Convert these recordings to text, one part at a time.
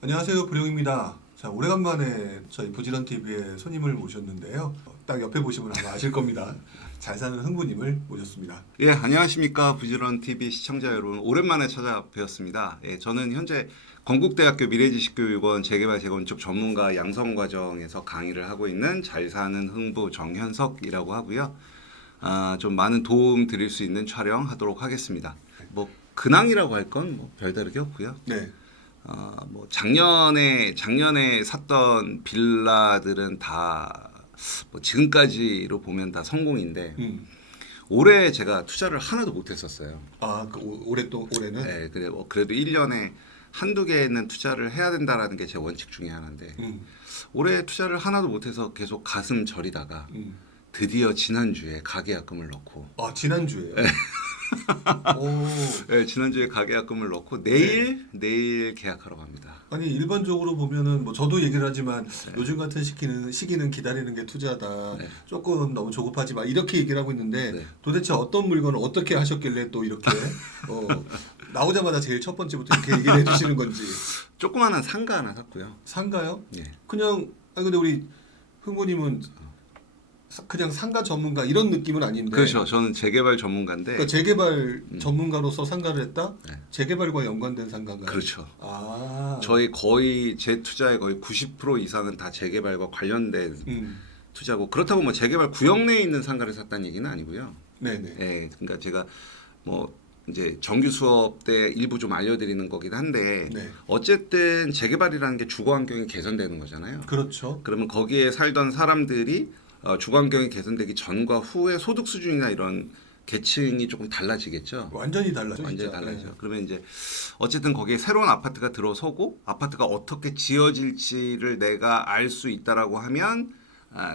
안녕하세요, 부룡입니다. 자, 오래간만에 저희 부지런 TV에 손님을 모셨는데요. 딱 옆에 보시면 아마 아실 겁니다. 잘 사는 흥부님을 모셨습니다. 예, 안녕하십니까. 부지런 TV 시청자 여러분. 오랜만에 찾아뵈었습니다. 예, 저는 현재 건국대학교 미래지식교육원 재개발 재건축 전문가 양성과정에서 강의를 하고 있는 잘 사는 흥부 정현석이라고 하고요. 좀 많은 도움 드릴 수 있는 촬영하도록 하겠습니다. 뭐 근황이라고 할 건 뭐 별다르게 없고요. 네. 뭐 작년에 샀던 빌라들은 다 뭐 지금까지로 보면 다 성공인데 올해 제가 투자를 하나도 못 했었어요. 올해는? 네, 그래도 1년에 한두 개는 투자를 해야 된다라는 게 제 원칙 중에 하나인데 올해 투자를 하나도 못 해서 계속 가슴 저리다가 드디어 지난주에 가계약금을 넣고 지난주에요? 오. 네, 지난주에 가계약금을 넣고 내일 계약하러 갑니다. 아니, 일반적으로 보면은 뭐 저도 얘기를 하지만 요즘 같은 시기는 기다리는 게 투자다. 네. 조금 너무 조급하지 마. 이렇게 얘기를 하고 있는데 네. 도대체 어떤 물건을 어떻게 하셨길래 또 이렇게 나오자마자 제일 첫 번째부터 이렇게 얘기를 해주시는 건지. 조그마한 상가 하나 샀고요. 상가요? 예. 그냥 근데 우리 흥부님은 그냥 상가 전문가 이런 느낌은 아닌데. 그렇죠. 저는 재개발 전문가인데. 그러니까 재개발 전문가로서 상가를 했다? 네. 재개발과 연관된 상가인가요? 그렇죠. 아. 저희 거의 제 투자의 거의 90% 이상은 다 재개발과 관련된 투자고 그렇다고 뭐 재개발 구역 내에 있는 상가를 샀다는 얘기는 아니고요. 네네. 예, 그러니까 제가 뭐 이제 정규 수업 때 일부 좀 알려드리는 거긴 한데 네. 어쨌든 재개발이라는 게 주거 환경이 개선되는 거잖아요. 그렇죠. 그러면 거기에 살던 사람들이 주거 환경이 개선되기 전과 후의 소득 수준이나 이런 계층이 조금 달라지겠죠. 완전히 달라죠. 완전히 진짜. 달라져. 네. 그러면 이제 어쨌든 거기에 새로운 아파트가 들어서고 아파트가 어떻게 지어질지를 내가 알 수 있다라고 하면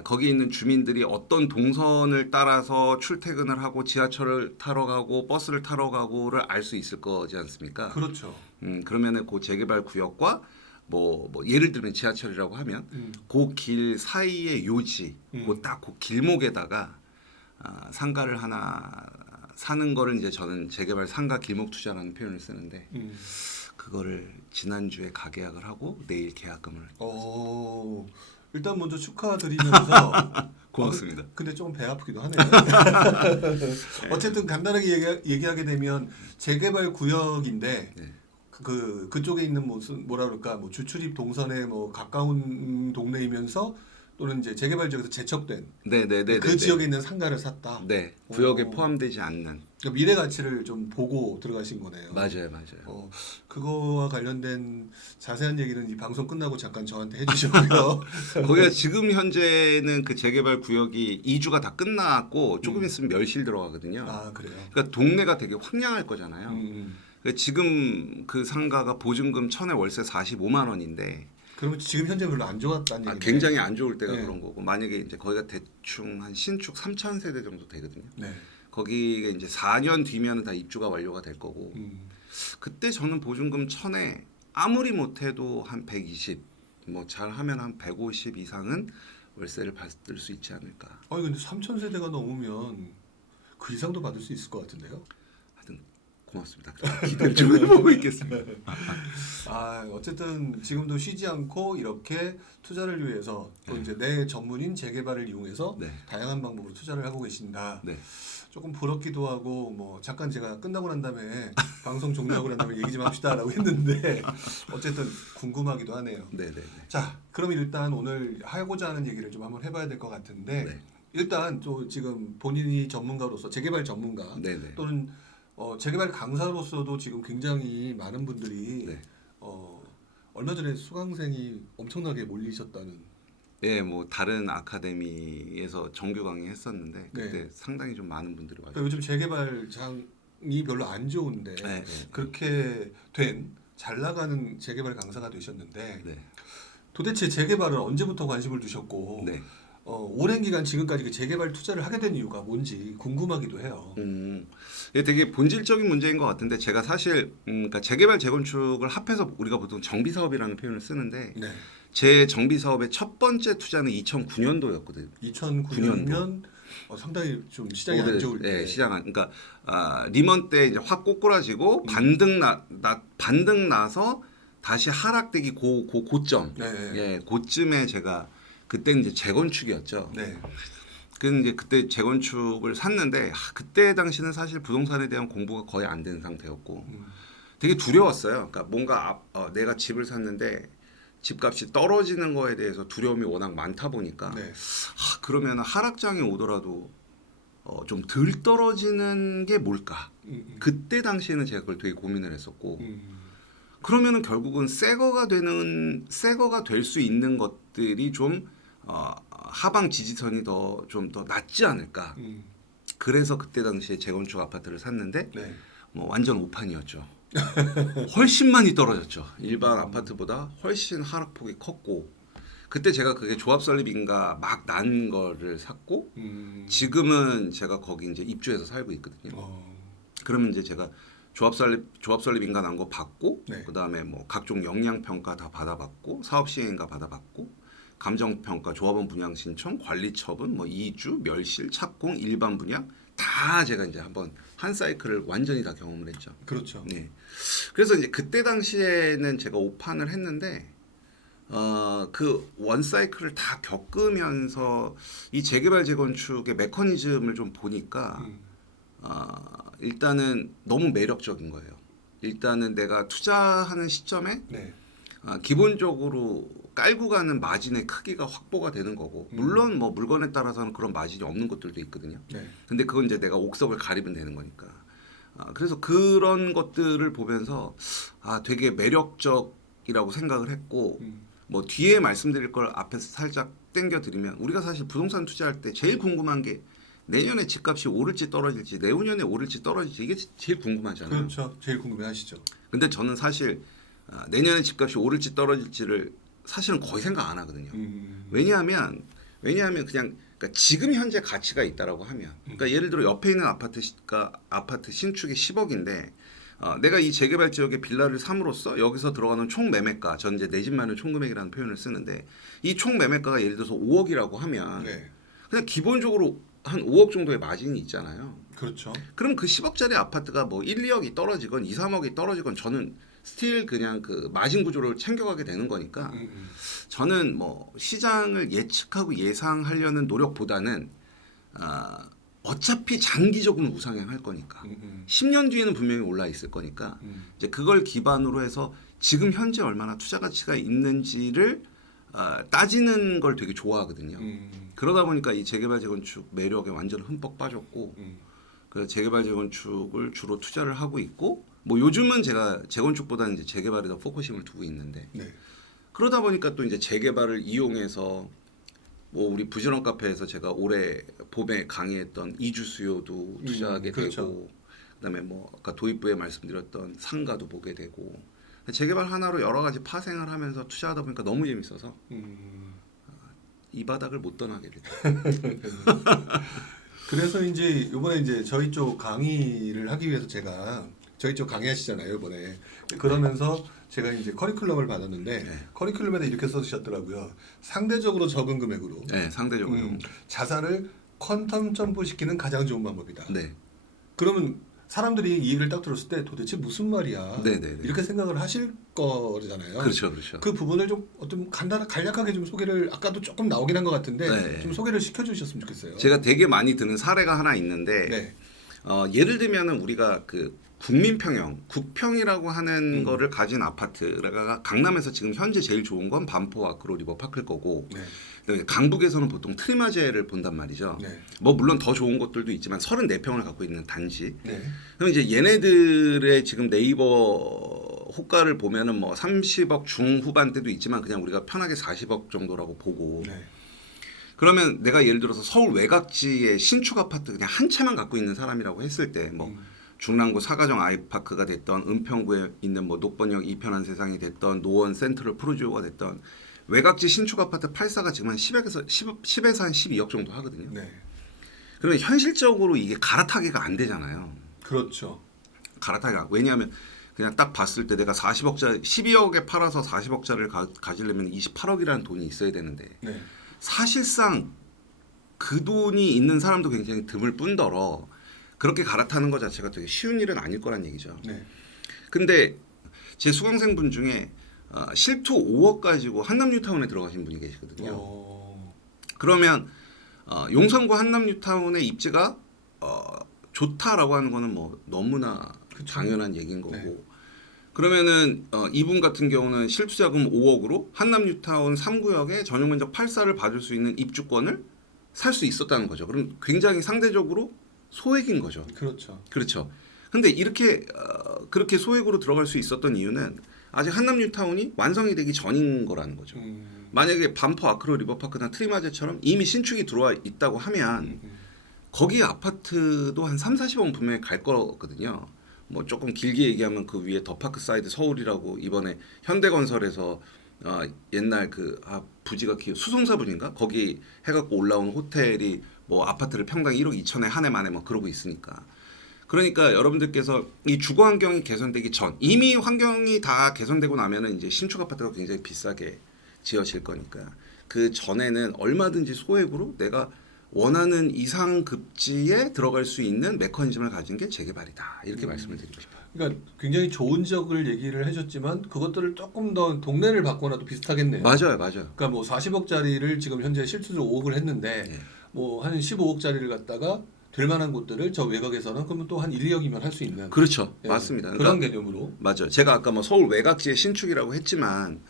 거기 있는 주민들이 어떤 동선을 따라서 출퇴근을 하고 지하철을 타러 가고 버스를 타러 가고를 알 수 있을 거지 않습니까? 그렇죠. 그러면은 그 재개발 구역과 뭐 예를 들면 지하철이라고 하면 그 길 사이의 요지, 그 길목에다가 상가를 하나 사는 거를 이제 저는 재개발 상가 길목 투자라는 표현을 쓰는데 그거를 지난주에 가계약을 하고 내일 계약금을 일단 먼저 축하드리면서 고맙습니다. 근데 조금 배 아프기도 하네요. 어쨌든 간단하게 얘기하게 되면 재개발 구역인데 네. 그쪽에 있는 무슨 뭐라 그럴까 뭐 주출입 동선에 뭐 가까운 동네이면서 또는 이제 재개발 지역에서 제척된 네네네. 그 지역에 있는 상가를 샀다. 네. 구역에 오. 포함되지 않는. 그러니까 미래 가치를 좀 보고 들어가신 거네요. 맞아요. 그거와 관련된 자세한 얘기는 이 방송 끝나고 잠깐 저한테 해주시고요. 거기가 지금 현재는 그 재개발 구역이 2주가 다 끝났고 조금 있으면 멸실 들어가거든요. 아, 그래요? 그러니까 동네가 되게 황량할 거잖아요. 그러니까 지금 그 상가가 보증금 1000에 월세 45만 원인데 그러면 지금 현재 별로 안 좋았다는 얘기네요. 굉장히 안 좋을 때가 네. 그런 거고 만약에 이제 거기가 대충 한 신축 3,000 세대 정도 되거든요. 네. 거기가 이제 4년 뒤면은 다 입주가 완료가 될 거고 그때 저는 보증금 1000에 아무리 못해도 한 120, 뭐 잘하면 한 150 이상은 월세를 받을 수 있지 않을까. 아니 근데 3천 세대가 넘으면 그 이상도 받을 수 있을 것 같은데요. 하여튼 고맙습니다. 기대를 좀 해보고 있겠습니다. 어쨌든 지금도 쉬지 않고 이렇게 투자를 위해서 또 이제 내 전문인 재개발을 이용해서 네. 다양한 방법으로 투자를 하고 계신다. 네. 조금 부럽기도 하고 뭐 잠깐 제가 끝나고 난 다음에 방송 종료하고 난 다음에 얘기 좀 합시다라고 했는데 어쨌든 궁금하기도 하네요. 네네네. 자, 그럼 일단 오늘 하고자 하는 얘기를 좀 한번 해봐야 될 것 같은데 네. 일단 또 지금 본인이 전문가로서 재개발 전문가 네네. 또는 재개발 강사로서도 지금 굉장히 많은 분들이 네. 얼마 전에 수강생이 엄청나게 몰리셨다는. 예, 뭐 다른 아카데미에서 정규 강의 했었는데 그때 네. 상당히 좀 많은 분들이 와요. 그러니까 요즘 재개발장이 별로 안 좋은데 네. 그렇게 된 잘 나가는 재개발 강사가 되셨는데 네. 도대체 재개발을 언제부터 관심을 두셨고 네. 오랜 기간 지금까지 그 재개발 투자를 하게 된 이유가 뭔지 궁금하기도 해요. 이게 되게 본질적인 문제인 것 같은데 제가 사실 그러니까 재개발 재건축을 합해서 우리가 보통 정비 사업이라는 표현을 쓰는데 네. 제 정비 사업의 첫 번째 투자는 2009년도였거든요. 2009년이면 상당히 좀 시장이 안 좋을 때. 네, 그러니까 리먼 때 이제 확 꼬꾸라지고 반등 나서 다시 하락되기 고점, 네. 예, 고쯤에 제가 그때 이제 재건축이었죠. 네. 그 이제 그때 재건축을 샀는데 그때 당시는 사실 부동산에 대한 공부가 거의 안 된 상태였고 되게 두려웠어요. 그러니까 뭔가 내가 집을 샀는데 집값이 떨어지는 거에 대해서 두려움이 워낙 많다 보니까 네. 그러면 하락장이 오더라도 좀 덜 떨어지는 게 뭘까? 그때 당시에는 제가 그걸 되게 고민을 했었고 그러면은 결국은 새 거가 될 수 있는 것들이 좀 하방 지지선이 좀 더 낮지 않을까? 그래서 그때 당시에 재건축 아파트를 샀는데 네. 뭐 완전 오판이었죠. 훨씬 많이 떨어졌죠. 일반 아파트보다 훨씬 하락폭이 컸고 그때 제가 그게 조합 설립인가 막 난 거를 샀고 지금은 제가 거기 이제 입주해서 살고 있거든요. 그러면 이제 제가 조합 설립인가 난 거 받고 네. 그다음에 뭐 각종 영양 평가 다 받아봤고 사업 시행인가 받아봤고 감정 평가, 조합원 분양 신청, 관리 처분, 뭐 이주, 멸실, 착공, 일반 분양 다 제가 이제 한 사이클을 완전히 다 경험을 했죠. 그렇죠. 네. 그래서 이제 그때 당시에는 제가 오판을 했는데 그 원 사이클을 다 겪으면서 이 재개발 재건축의 메커니즘을 좀 보니까 일단은 너무 매력적인 거예요. 일단은 내가 투자하는 시점에 네. 기본적으로 깔고 가는 마진의 크기가 확보가 되는 거고 물론 뭐 물건에 따라서는 그런 마진이 없는 것들도 있거든요. 네. 근데 그건 이제 내가 옥석을 가리면 되는 거니까. 그래서 그런 것들을 보면서 되게 매력적이라고 생각을 했고 뭐 뒤에 말씀드릴 걸 앞에서 살짝 땡겨 드리면 우리가 사실 부동산 투자할 때 제일 궁금한 게 내년에 집값이 오를지 떨어질지 내후년에 오를지 떨어질지 이게 제일 궁금하잖아요. 그렇죠. 제일 궁금해하시죠. 근데 저는 사실 내년에 집값이 오를지 떨어질지를 사실은 거의 생각 안 하거든요. 왜냐하면 그냥 그러니까 지금 현재 가치가 있다라고 하면 그러니까 예를 들어 옆에 있는 아파트 신축이 10억인데 내가 이 재개발 지역에 빌라를 삼으로써 여기서 들어가는 총 매매가 전 이제 내 집 마련 총금액이라는 표현을 쓰는데 이 총 매매가가 예를 들어서 5억이라고 하면 네. 그냥 기본적으로 한 5억 정도의 마진이 있잖아요. 그렇죠. 그럼 그 10억짜리 아파트가 뭐 1, 2억이 떨어지건 2, 3억이 떨어지건 저는 스틸 그냥 그 마진 구조를 챙겨가게 되는 거니까 저는 뭐 시장을 예측하고 예상하려는 노력보다는 어차피 장기적으로 우상향할 거니까 10년 뒤에는 분명히 올라 있을 거니까 이제 그걸 기반으로 해서 지금 현재 얼마나 투자 가치가 있는지를 따지는 걸 되게 좋아하거든요. 그러다 보니까 이 재개발 재건축 매력에 완전 흠뻑 빠졌고 그래서 재개발 재건축을 주로 투자를 하고 있고 뭐 요즘은 제가 재건축보다는 이제 재개발에 더 포커싱을 두고 있는데 네. 그러다 보니까 또 이제 재개발을 이용해서 뭐 우리 부지런 카페에서 제가 올해 봄에 강의했던 이주 수요도 투자하게 그렇죠. 되고 그다음에 뭐 아까 도입부에 말씀드렸던 상가도 보게 되고 재개발 하나로 여러 가지 파생을 하면서 투자하다 보니까 너무 재밌어서 이 바닥을 못 떠나게 됐죠. 그래서 이제 이번에 이제 저희 쪽 강의를 하기 위해서 제가 저희 쪽 강의하시잖아요 이번에. 그러면서 제가 이제 커리큘럼을 받았는데 네. 커리큘럼에다 이렇게 써주셨더라고요. 상대적으로 적은 금액으로 네, 상대적으로. 자산을 퀀텀 점프시키는 가장 좋은 방법이다. 네. 그러면 사람들이 이 얘기를 딱 들었을 때 도대체 무슨 말이야? 네네네. 이렇게 생각을 하실 거잖아요. 그렇죠, 그렇죠. 그 부분을 좀 어떤 간략하게 좀 소개를 아까도 조금 나오긴 한 것 같은데 네. 좀 소개를 시켜주셨으면 좋겠어요. 제가 되게 많이 드는 사례가 하나 있는데 네. 예를 들면은 우리가 그 국민평형, 국평이라고 하는 거를 가진 아파트가 강남에서 지금 현재 제일 좋은 건 반포 아크로 리버파크일 거고 네. 그다음에 강북에서는 보통 트리마제를 본단 말이죠. 네. 뭐 물론 더 좋은 것들도 있지만 34평을 갖고 있는 단지. 네. 그럼 이제 얘네들의 지금 네이버 호가를 보면은 뭐 30억 중후반대도 있지만 그냥 우리가 편하게 40억 정도라고 보고 네. 그러면 내가 예를 들어서 서울 외곽지의 신축 아파트 그냥 한 채만 갖고 있는 사람이라고 했을 때 뭐 중랑구 사가정 아이파크가 됐던 은평구에 있는 뭐 녹번역 이편한 세상이 됐던 노원 센트럴 프루지오가 됐던 외곽지 신축 아파트 8사가 지금 한 10에서 한 12억 정도 하거든요. 네. 그러면 현실적으로 이게 갈아타기가 안 되잖아요. 그렇죠. 갈아타기가 왜냐하면 그냥 딱 봤을 때 내가 40억짜리 12억에 팔아서 40억짜리를 가지려면 28억이라는 돈이 있어야 되는데 네. 사실상 그 돈이 있는 사람도 굉장히 드물 뿐더러 그렇게 갈아타는 것 자체가 되게 쉬운 일은 아닐 거란 얘기죠. 네. 근데 제 수강생분 중에 실투 5억 가지고 한남뉴타운에 들어가신 분이 계시거든요. 어. 그러면 용산구 한남뉴타운의 입지가 좋다라고 하는 거는 뭐 너무나 그쵸. 당연한 얘기인 거고. 네. 그러면은 이분 같은 경우는 실투자금 5억으로 한남뉴타운 3구역에 전용면적 8사를 받을 수 있는 입주권을 살 수 있었다는 거죠. 그럼 굉장히 상대적으로 소액인 거죠. 그렇죠. 그렇죠. 근데 이렇게 그렇게 소액으로 들어갈 수 있었던 이유는 아직 한남뉴타운이 완성이 되기 전인 거라는 거죠. 만약에 반포 아크로 리버파크나 트리마제처럼 이미 신축이 들어와 있다고 하면 거기 아파트도 한 3, 40원 분명히 갈 거거든요. 뭐 조금 길게 얘기하면 그 위에 더 파크 사이드 서울이라고 이번에 현대건설에서 옛날 부지가 수송사 분인가 거기 해갖고 올라온 호텔이 뭐 아파트를 평당 1억 2천에 한 해 만에 뭐 그러고 있으니까. 그러니까 여러분들께서 이 주거 환경이 개선되기 전 이미 환경이 다 개선되고 나면은 이제 신축 아파트가 굉장히 비싸게 지어질 거니까 그 전에는 얼마든지 소액으로 내가 원하는 이상 급지에 들어갈 수 있는 메커니즘을 가진 게 재개발이다 이렇게 말씀을 드리고 싶어요. 그러니까 굉장히 좋은 지역을 얘기를 해줬지만 그것들을 조금 더 동네를 바꿔놔도 비슷하겠네요. 맞아요. 그러니까 뭐 40억짜리를 지금 현재 실수로 5억을 했는데 예. 뭐 한 15억짜리를 갖다가 될 만한 곳들을 저 외곽에서는 그러면 또 한 1, 2억이면 할 수 있는 그렇죠. 예, 맞습니다. 그런 그러니까 개념으로. 맞아요. 제가 아까 뭐 서울 외곽지의 신축이라고 했지만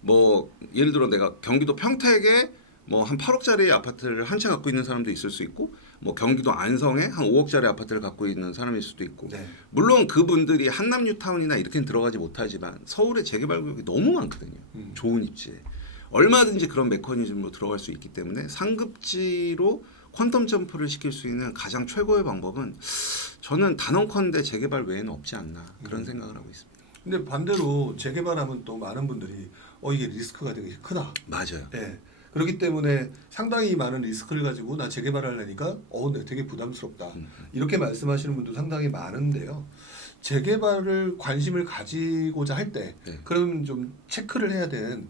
뭐 예를 들어 내가 경기도 평택에 뭐 한 8억짜리 아파트를 한 채 갖고 있는 사람도 있을 수 있고 뭐 경기도 안성에 한 5억짜리 아파트를 갖고 있는 사람일 수도 있고 네. 물론 그분들이 한남뉴타운이나 이렇게는 들어가지 못하지만 서울의 재개발 구역이 너무 많거든요. 좋은 입지에 얼마든지 그런 메커니즘으로 들어갈 수 있기 때문에 상급지로 퀀텀 점프를 시킬 수 있는 가장 최고의 방법은 저는 단언컨대 재개발 외에는 없지 않나 그런 생각을 하고 있습니다. 근데 반대로 재개발하면 또 많은 분들이 이게 리스크가 되게 크다. 맞아요. 예. 그렇기 때문에 상당히 많은 리스크를 가지고 나 재개발을 하려니까 네, 되게 부담스럽다. 이렇게 말씀하시는 분도 상당히 많은데요. 재개발을 관심을 가지고자 할 때 네. 그러면 좀 체크를 해야 되는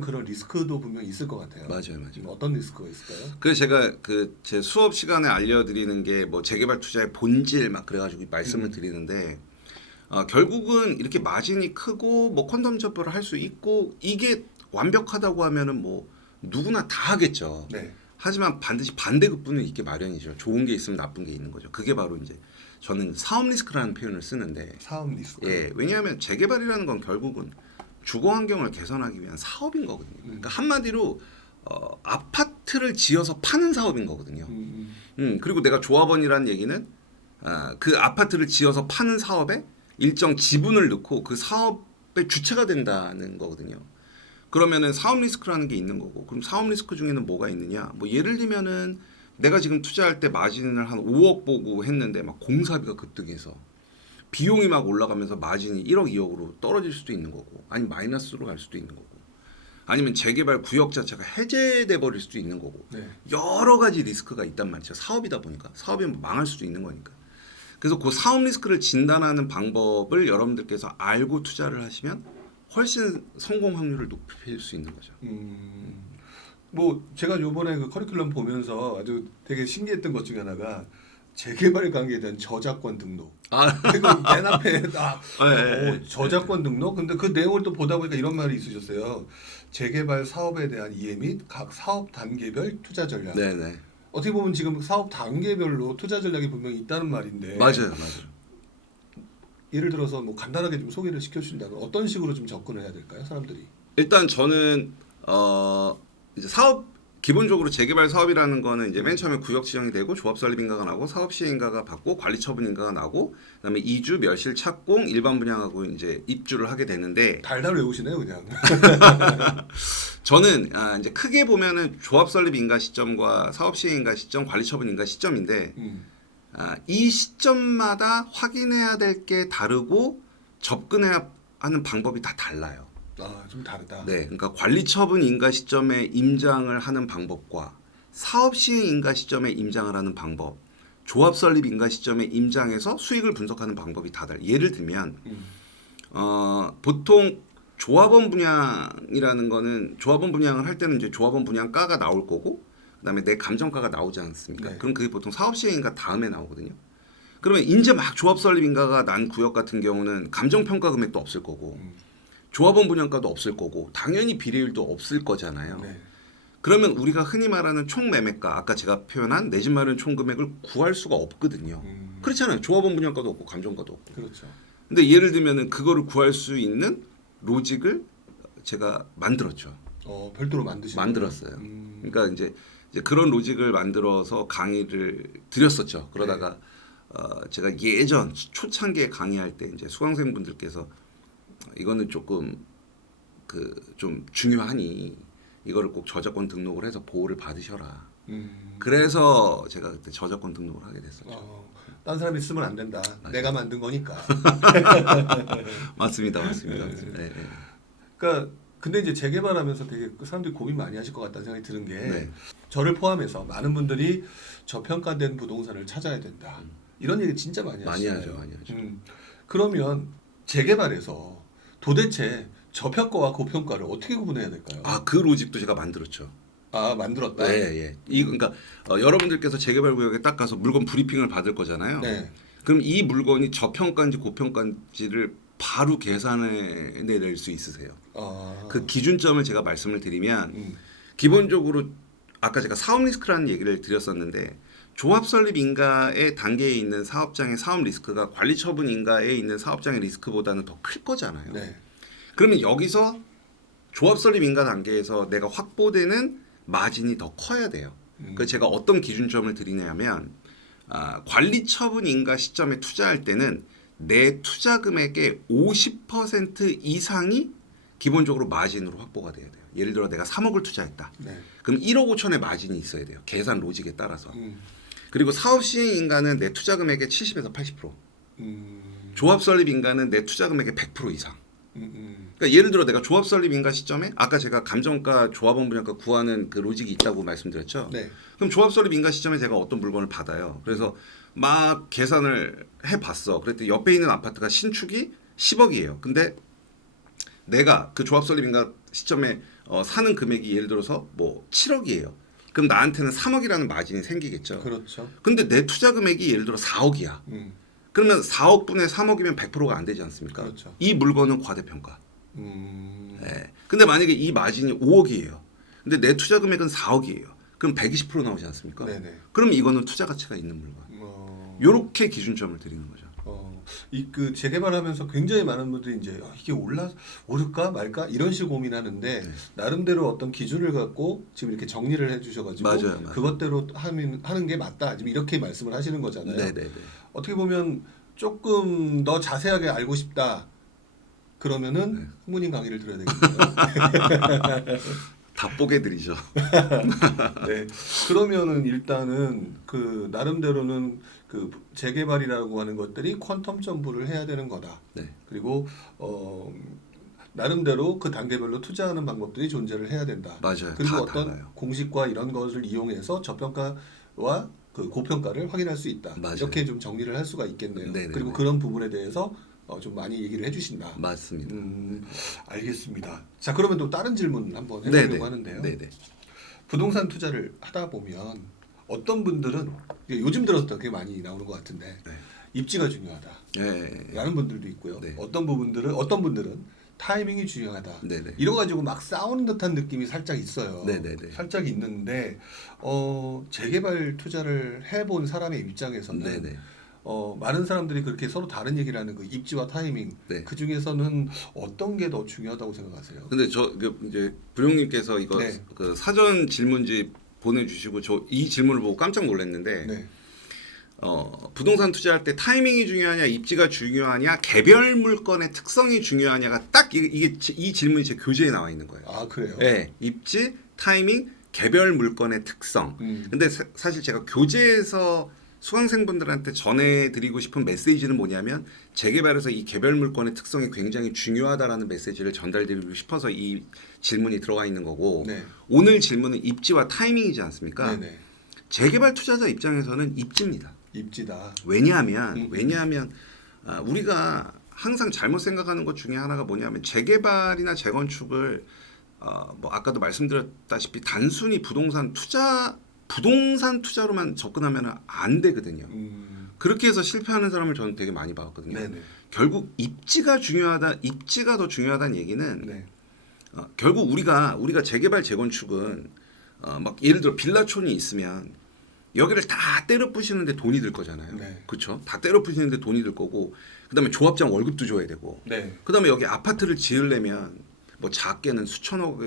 그런 리스크도 분명히 있을 것 같아요. 맞아요. 어떤 리스크가 있을까요? 그래서 제가 제 수업 시간에 알려드리는 게 뭐 재개발 투자의 본질 막 그래가지고 말씀을 드리는데 결국은 이렇게 마진이 크고 뭐 콘돔 점프를 할 수 있고 이게 완벽하다고 하면은 뭐 누구나 다 하겠죠. 네. 하지만 반드시 반대급부는 있게 마련이죠. 좋은 게 있으면 나쁜 게 있는 거죠. 그게 바로 이제 저는 사업 리스크라는 표현을 쓰는데 사업 리스크. 예, 왜냐하면 재개발이라는 건 결국은 주거 환경을 개선하기 위한 사업인 거거든요. 그러니까 한마디로 아파트를 지어서 파는 사업인 거거든요. 그리고 내가 조합원이라는 얘기는 그 아파트를 지어서 파는 사업에 일정 지분을 넣고 그 사업의 주체가 된다는 거거든요. 그러면은 사업 리스크라는 게 있는 거고, 그럼 사업 리스크 중에는 뭐가 있느냐? 뭐 예를 들면은 내가 지금 투자할 때 마진을 한 5억 보고 했는데 막 공사비가 급등해서 비용이 막 올라가면서 마진이 1억, 2억으로 떨어질 수도 있는 거고, 아니면 마이너스로 갈 수도 있는 거고, 아니면 재개발 구역 자체가 해제돼 버릴 수도 있는 거고, 네. 여러 가지 리스크가 있단 말이죠. 사업이다 보니까 사업이 망할 수도 있는 거니까. 그래서 그 사업 리스크를 진단하는 방법을 여러분들께서 알고 투자를 하시면 훨씬 성공 확률을 높일 수 있는 거죠. 뭐 제가 요번에 그 커리큘럼 보면서 아주 되게 신기했던 것 중에 하나가 재개발 관계에 대한 저작권 등록. 그리고 맨 앞에 저작권 등록. 근데 그 내용을 또 보다 보니까 이런 말이 있으셨어요. 재개발 사업에 대한 이해 및 각 사업 단계별 투자 전략. 네네. 어떻게 보면 지금 사업 단계별로 투자 전략이 분명히 있다는 말인데. 맞아요. 예를 들어서 뭐 간단하게 좀 소개를 시켜주신다면 어떤 식으로 좀 접근을 해야 될까요, 사람들이? 일단 저는 이제 사업 기본적으로 재개발 사업이라는 거는 이제 맨 처음에 구역 지정이 되고 조합 설립 인가가 나고 사업 시행 인가가 받고 관리 처분 인가가 나고 그다음에 이주, 멸실, 착공, 일반 분양하고 이제 입주를 하게 되는데 달달 외우시네요, 그냥. 저는 이제 크게 보면은 조합 설립 인가 시점과 사업 시행 인가 시점, 관리 처분 인가 시점인데 이 시점마다 확인해야 될 게 다르고 접근해야 하는 방법이 다 달라요. 좀 다르다. 네, 그러니까 관리 처분 인가 시점에 임장을 하는 방법과 사업 시행 인가 시점에 임장을 하는 방법, 조합 설립 인가 시점에 임장해서 수익을 분석하는 방법이 다 달라요. 예를 들면 보통 조합원 분양이라는 거는 조합원 분양을 할 때는 이제 조합원 분양가가 나올 거고 그다음에 내 감정가가 나오지 않습니까? 네. 그럼 그게 보통 사업 시행인가 다음에 나오거든요. 그러면 이제 막 조합 설립 인가가 난 구역 같은 경우는 감정 평가 금액도 없을 거고 조합원 분양가도 없을 거고 당연히 비례율도 없을 거잖아요. 네. 그러면 우리가 흔히 말하는 총 매매가 아까 제가 표현한 내 집 마련 총 금액을 구할 수가 없거든요. 그렇잖아요. 조합원 분양가도 없고 감정가도 없고. 그렇죠. 근데 예를 들면은 그거를 구할 수 있는 로직을 제가 만들었죠. 별도로 만드신 만들었어요. 그러니까 이제 그런 로직을 만들어서 강의를 드렸었죠. 그러다가 제가 예전 초창기에 강의할 때 이제 수강생분들께서 이거는 조금 좀 중요하니 이거를 꼭 저작권 등록을 해서 보호를 받으셔라. 그래서 제가 그때 저작권 등록을 하게 됐었죠. 딴 사람이 쓰면 안 된다. 맞아요. 내가 만든 거니까. 맞습니다. 네. 그러니까 근데 이제 재개발하면서 되게 사람들이 고민 많이 하실 것 같다는 생각이 드는 게 네. 저를 포함해서 많은 분들이 저평가된 부동산을 찾아야 된다. 이런 얘기 진짜 많이 하시잖아요. 많이 하죠. 그러면 재개발에서 도대체 저평가와 고평가를 어떻게 구분해야 될까요? 그 로직도 제가 만들었죠. 만들었다. 네. 그러니까 여러분들께서 재개발 구역에 딱 가서 물건 브리핑을 받을 거잖아요. 네. 그럼 이 물건이 저평가인지 고평가인지를 바로 계산해 낼 수 있으세요. 그 기준점을 제가 말씀을 드리면 기본적으로 아까 제가 사업 리스크라는 얘기를 드렸었는데 조합 설립 인가의 단계에 있는 사업장의 사업 리스크가 관리 처분 인가에 있는 사업장의 리스크보다는 더 클 거잖아요. 네. 그러면 여기서 조합 설립 인가 단계에서 내가 확보되는 마진이 더 커야 돼요. 그래서 제가 어떤 기준점을 드리냐면 관리 처분 인가 시점에 투자할 때는 내 투자 금액의 50% 이상이 기본적으로 마진으로 확보가 돼야 돼요. 예를 들어 내가 3억을 투자했다. 네. 그럼 1억 5천의 마진이 있어야 돼요. 계산 로직에 따라서. 그리고 사업 시행 인가는 내 투자 금액의 70에서 80%. 조합 설립 인가는 내 투자 금액의 100% 이상. 그러니까 예를 들어 내가 조합 설립 인가 시점에 아까 제가 감정가 조합원 분양가 구하는 그 로직이 있다고 말씀드렸죠. 네. 그럼 조합 설립 인가 시점에 제가 어떤 물건을 받아요. 그래서 막 계산을 해봤어. 그랬더니 옆에 있는 아파트가 신축이 10억이에요. 근데 내가 그 조합 설립 인가 시점에 사는 금액이 예를 들어서 뭐 7억이에요. 그럼 나한테는 3억이라는 마진이 생기겠죠. 그렇죠. 근데 내 투자 금액이 예를 들어 4억이야. 그러면 4억 분의 3억이면 100%가 안 되지 않습니까? 그렇죠. 이 물건은 과대평가. 네. 근데 만약에 이 마진이 5억이에요. 근데 내 투자 금액은 4억이에요. 그럼 120% 나오지 않습니까? 네네. 그럼 이거는 투자 가치가 있는 물건. 요렇게 기준점을 드리는 거죠. 그 재개발하면서 굉장히 많은 분들이 이제 이게 오를까 말까 이런 식으로 고민하는데 네. 나름대로 어떤 기준을 갖고 지금 이렇게 정리를 해주셔가지고 맞아요. 그것대로 하는 게 맞다 지금 이렇게 말씀을 하시는 거잖아요. 네네네. 어떻게 보면 조금 더 자세하게 알고 싶다 그러면은 후문인 강의를 들어야 되겠네요. 다 뽀개 드리죠. 네. 그러면은 일단은 그 나름대로는 그 재개발이라고 하는 것들이 퀀텀 점프를 해야 되는 거다. 네. 그리고 나름대로 그 단계별로 투자하는 방법들이 존재를 해야 된다. 맞아요. 그리고 다 어떤 달라요. 공식과 이런 것을 이용해서 저평가와 그 고평가를 확인할 수 있다. 맞아요. 이렇게 좀 정리를 할 수가 있겠네요. 네네네. 그리고 그런 부분에 대해서 좀 많이 얘기를 해주신다. 맞습니다. 알겠습니다. 자, 그러면 또 다른 질문 한번 해보려고 네네. 하는데요. 네네. 부동산 투자를 하다 보면 어떤 분들은 요즘 들어서 되게 많이 나오는 것 같은데 네. 입지가 중요하다. 네. 라는 분들도 있고요. 네. 어떤 분들은 타이밍이 중요하다. 네네. 이래가지고 막 싸우는 듯한 느낌이 살짝 있어요. 네네네. 살짝 있는데 재개발 투자를 해본 사람의 입장에서는 네네. 많은 사람들이 그렇게 서로 다른 얘기를 하는 그 입지와 타이밍 네. 그 중에서는 어떤 게 더 중요하다고 생각하세요? 근데 이제 부룡님께서 이거 네. 그 사전 질문지 보내주시고 저 이 질문을 보고 깜짝 놀랐는데 네. 부동산 투자할 때 타이밍이 중요하냐, 입지가 중요하냐, 개별 물건의 특성이 중요하냐가 딱 이게 이 질문이 제 교재에 나와 있는 거예요. 아, 그래요? 네, 입지, 타이밍, 개별 물건의 특성. 근데 사실 제가 교재에서 수강생분들한테 전해드리고 싶은 메시지는 뭐냐면 재개발에서 이 개별 물건의 특성이 굉장히 중요하다라는 메시지를 전달드리고 싶어서 이 질문이 들어가 있는 거고 네. 오늘 질문은 입지와 타이밍이지 않습니까? 네네. 재개발 투자자 입장에서는 입지입니다. 입지다. 왜냐하면 우리가 항상 잘못 생각하는 것 중에 하나가 뭐냐면 재개발이나 재건축을 뭐 아까도 말씀드렸다시피 단순히 부동산 투자로만 접근하면 안 되거든요. 그렇게 해서 실패하는 사람을 저는 되게 많이 봤거든요. 네네. 결국 입지가 더 중요하다는 얘기는 네. 결국 우리가 재개발 재건축은 막 예를 들어 빌라촌이 있으면 여기를 다 때려 부시는데 돈이 들 거잖아요. 네. 그렇죠? 다 때려 부시는데 돈이 들 거고, 그다음에 조합장 월급도 줘야 되고, 네. 그다음에 여기 아파트를 지으려면 뭐 작게는 수천억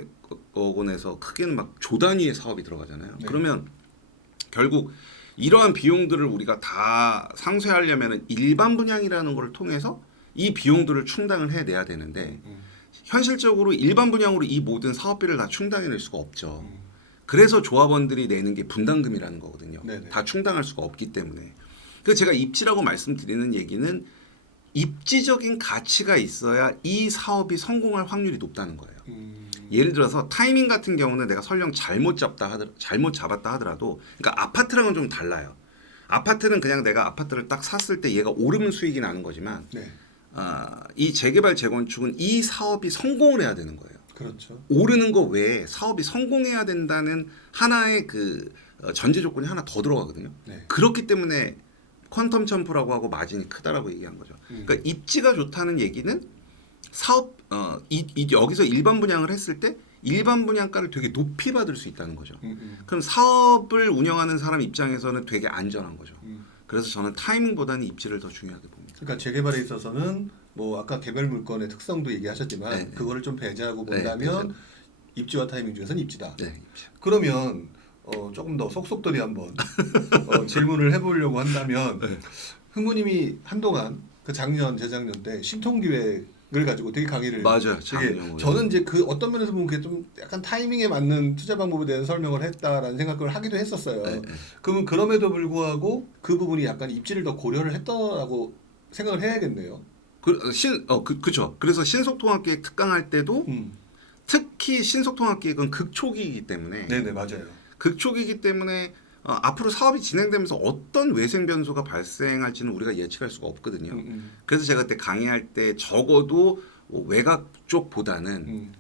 원에서 크게는 막 조 단위의 사업이 들어가잖아요. 네. 그러면 결국 이러한 비용들을 우리가 다 상쇄하려면 일반 분양이라는 걸 통해서 이 비용들을 충당을 해내야 되는데 현실적으로 일반 분양으로 이 모든 사업비를 다 충당해낼 수가 없죠. 그래서 조합원들이 내는 게 분담금이라는 거거든요. 네네. 다 충당할 수가 없기 때문에. 그래서 제가 입지라고 말씀드리는 얘기는 입지적인 가치가 있어야 이 사업이 성공할 확률이 높다는 거예요. 예를 들어서 타이밍 같은 경우는 내가 설령 잘못 잡았다 하더라도, 그러니까 아파트랑은 좀 달라요. 아파트는 그냥 내가 아파트를 딱 샀을 때 얘가 오르면 수익이 나는 거지만 네. 이 재개발 재건축은 이 사업이 성공을 해야 되는 거예요. 그렇죠. 오르는 거 외에 사업이 성공해야 된다는 하나의 그 전제 조건이 하나 더 들어가거든요. 네. 그렇기 때문에 퀀텀 점프라고 하고 마진이 크다라고 얘기한 거죠. 그러니까 입지가 좋다는 얘기는 사업 여기서 일반 분양을 했을 때 일반 분양가를 되게 높이 받을 수 있다는 거죠. 그럼 사업을 운영하는 사람 입장에서는 되게 안전한 거죠. 그래서 저는 타이밍보다는 입지를 더 중요하게 봅니다. 그러니까 재개발에 있어서는 뭐 아까 개별 물건의 특성도 얘기하셨지만 네, 네. 그거를 좀 배제하고 네, 본다면 배제. 입지와 타이밍 중에서는 입지다. 네, 입지. 그러면 조금 더 속속들이 한번 질문을 해보려고 한다면 네. 흥부님이 한동안 그 작년 재작년 때 신통기획을 가지고 되게 강의를 맞아요. 되게 작년 저는 이제 그 어떤 면에서 보면 그게 좀 약간 타이밍에 맞는 투자 방법에 대한 설명을 했다라는 생각을 하기도 했었어요. 네, 네. 그러면 그럼에도 불구하고 그 부분이 약간 입지를 더 고려를 했다라고 생각을 해야겠네요. 그렇죠. 그래서 신속통합기획 특강할 때도 음. 특히 신속통합기획은 극초기이기 때문에 네네 맞아요. 극초기이기 때문에 앞으로 사업이 진행되면서 어떤 외생 변수가 발생할지는 우리가 예측할 수가 없거든요. 그래서 제가 그때 강의할 때 적어도 외곽 쪽보다는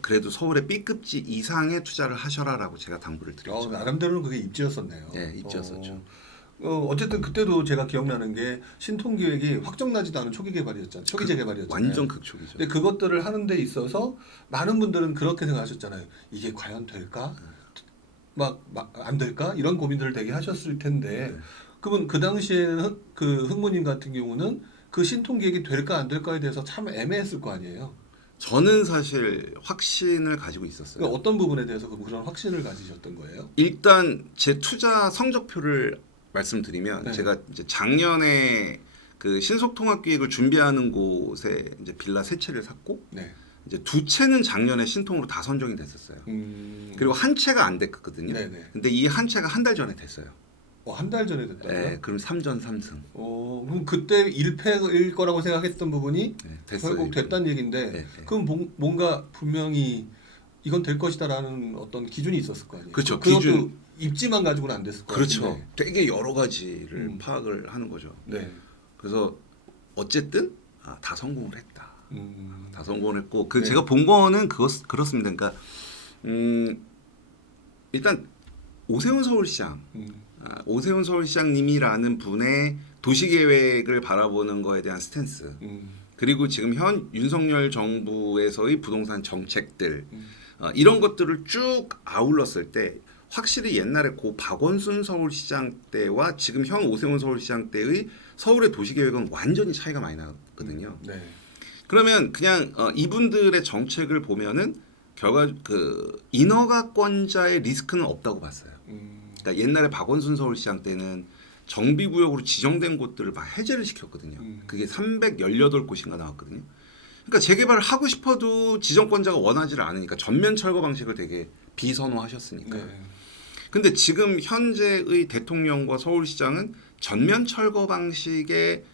그래도 서울의 B급지 이상의 투자를 하셔라라고 제가 당부를 드렸죠. 나름대로는 그게 입지였었네요. 네, 입지였었죠. 어쨌든 그때도 제가 기억나는 게 신통기획이 확정나지도 않은 초기 개발이었잖아요. 초기 재개발이었잖아요. 완전 극초기죠. 근데 그것들을 하는 데 있어서 많은 분들은 그렇게 생각하셨잖아요. 이게 과연 될까? 막 안 될까? 이런 고민들을 되게 하셨을 텐데 네. 그러면 그 당시에는 그 흥부님 같은 경우는 그 신통기획이 될까 안 될까에 대해서 참 애매했을 거 아니에요. 저는 사실 확신을 가지고 있었어요. 그러니까 어떤 부분에 대해서 그런 확신을 가지셨던 거예요? 일단 제 투자 성적표를 말씀드리면 네. 제가 이제 작년에 그 신속통합기획을 준비하는 곳에 이제 빌라 세 채를 샀고 네. 이제 두 채는 작년에 신통으로 다 선정이 됐었어요. 그리고 한 채가 안 됐거든요. 네네. 근데 이 한 채가 한 달 전에 됐어요. 한 달 전에 됐다고요? 네, 그럼 3전 3승. 그럼 그때 1패일 거라고 생각했던 부분이 네, 됐어요. 결국 됐다는 얘기인데 네, 네. 그럼 뭔가 분명히 이건 될 것이다라는 어떤 기준이 있었을 거 아니에요. 그렇죠. 그것도 기준. 입지만 가지고는 안 됐을 거 그렇죠. 같은데. 되게 여러 가지를 파악을 하는 거죠. 네. 그래서 어쨌든 다 성공을 했다. 다 성공을 했고 네. 제가 본 거는 그렇습니다. 그러니까 일단 오세훈 서울시장 오세훈 서울시장님이라는 분의 도시계획을 바라보는 거에 대한 스탠스 그리고 지금 현 윤석열 정부에서의 부동산 정책들 이런 것들을 쭉 아울렀을 때 확실히 옛날에 고 박원순 서울시장 때와 지금 현 오세훈 서울시장 때의 서울의 도시계획은 완전히 차이가 많이 나거든요. 네. 그러면 그냥 이분들의 정책을 보면은 결과 그 인허가권자의 리스크는 없다고 봤어요. 그러니까 옛날에 박원순 서울시장 때는 정비구역으로 지정된 곳들을 막 해제를 시켰거든요. 그게 318곳인가 나왔거든요. 그러니까 재개발을 하고 싶어도 지정권자가 원하지를 않으니까 전면 철거 방식을 되게 비선호하셨으니까. 네. 근데 지금 현재의 대통령과 서울시장은 전면 철거 방식의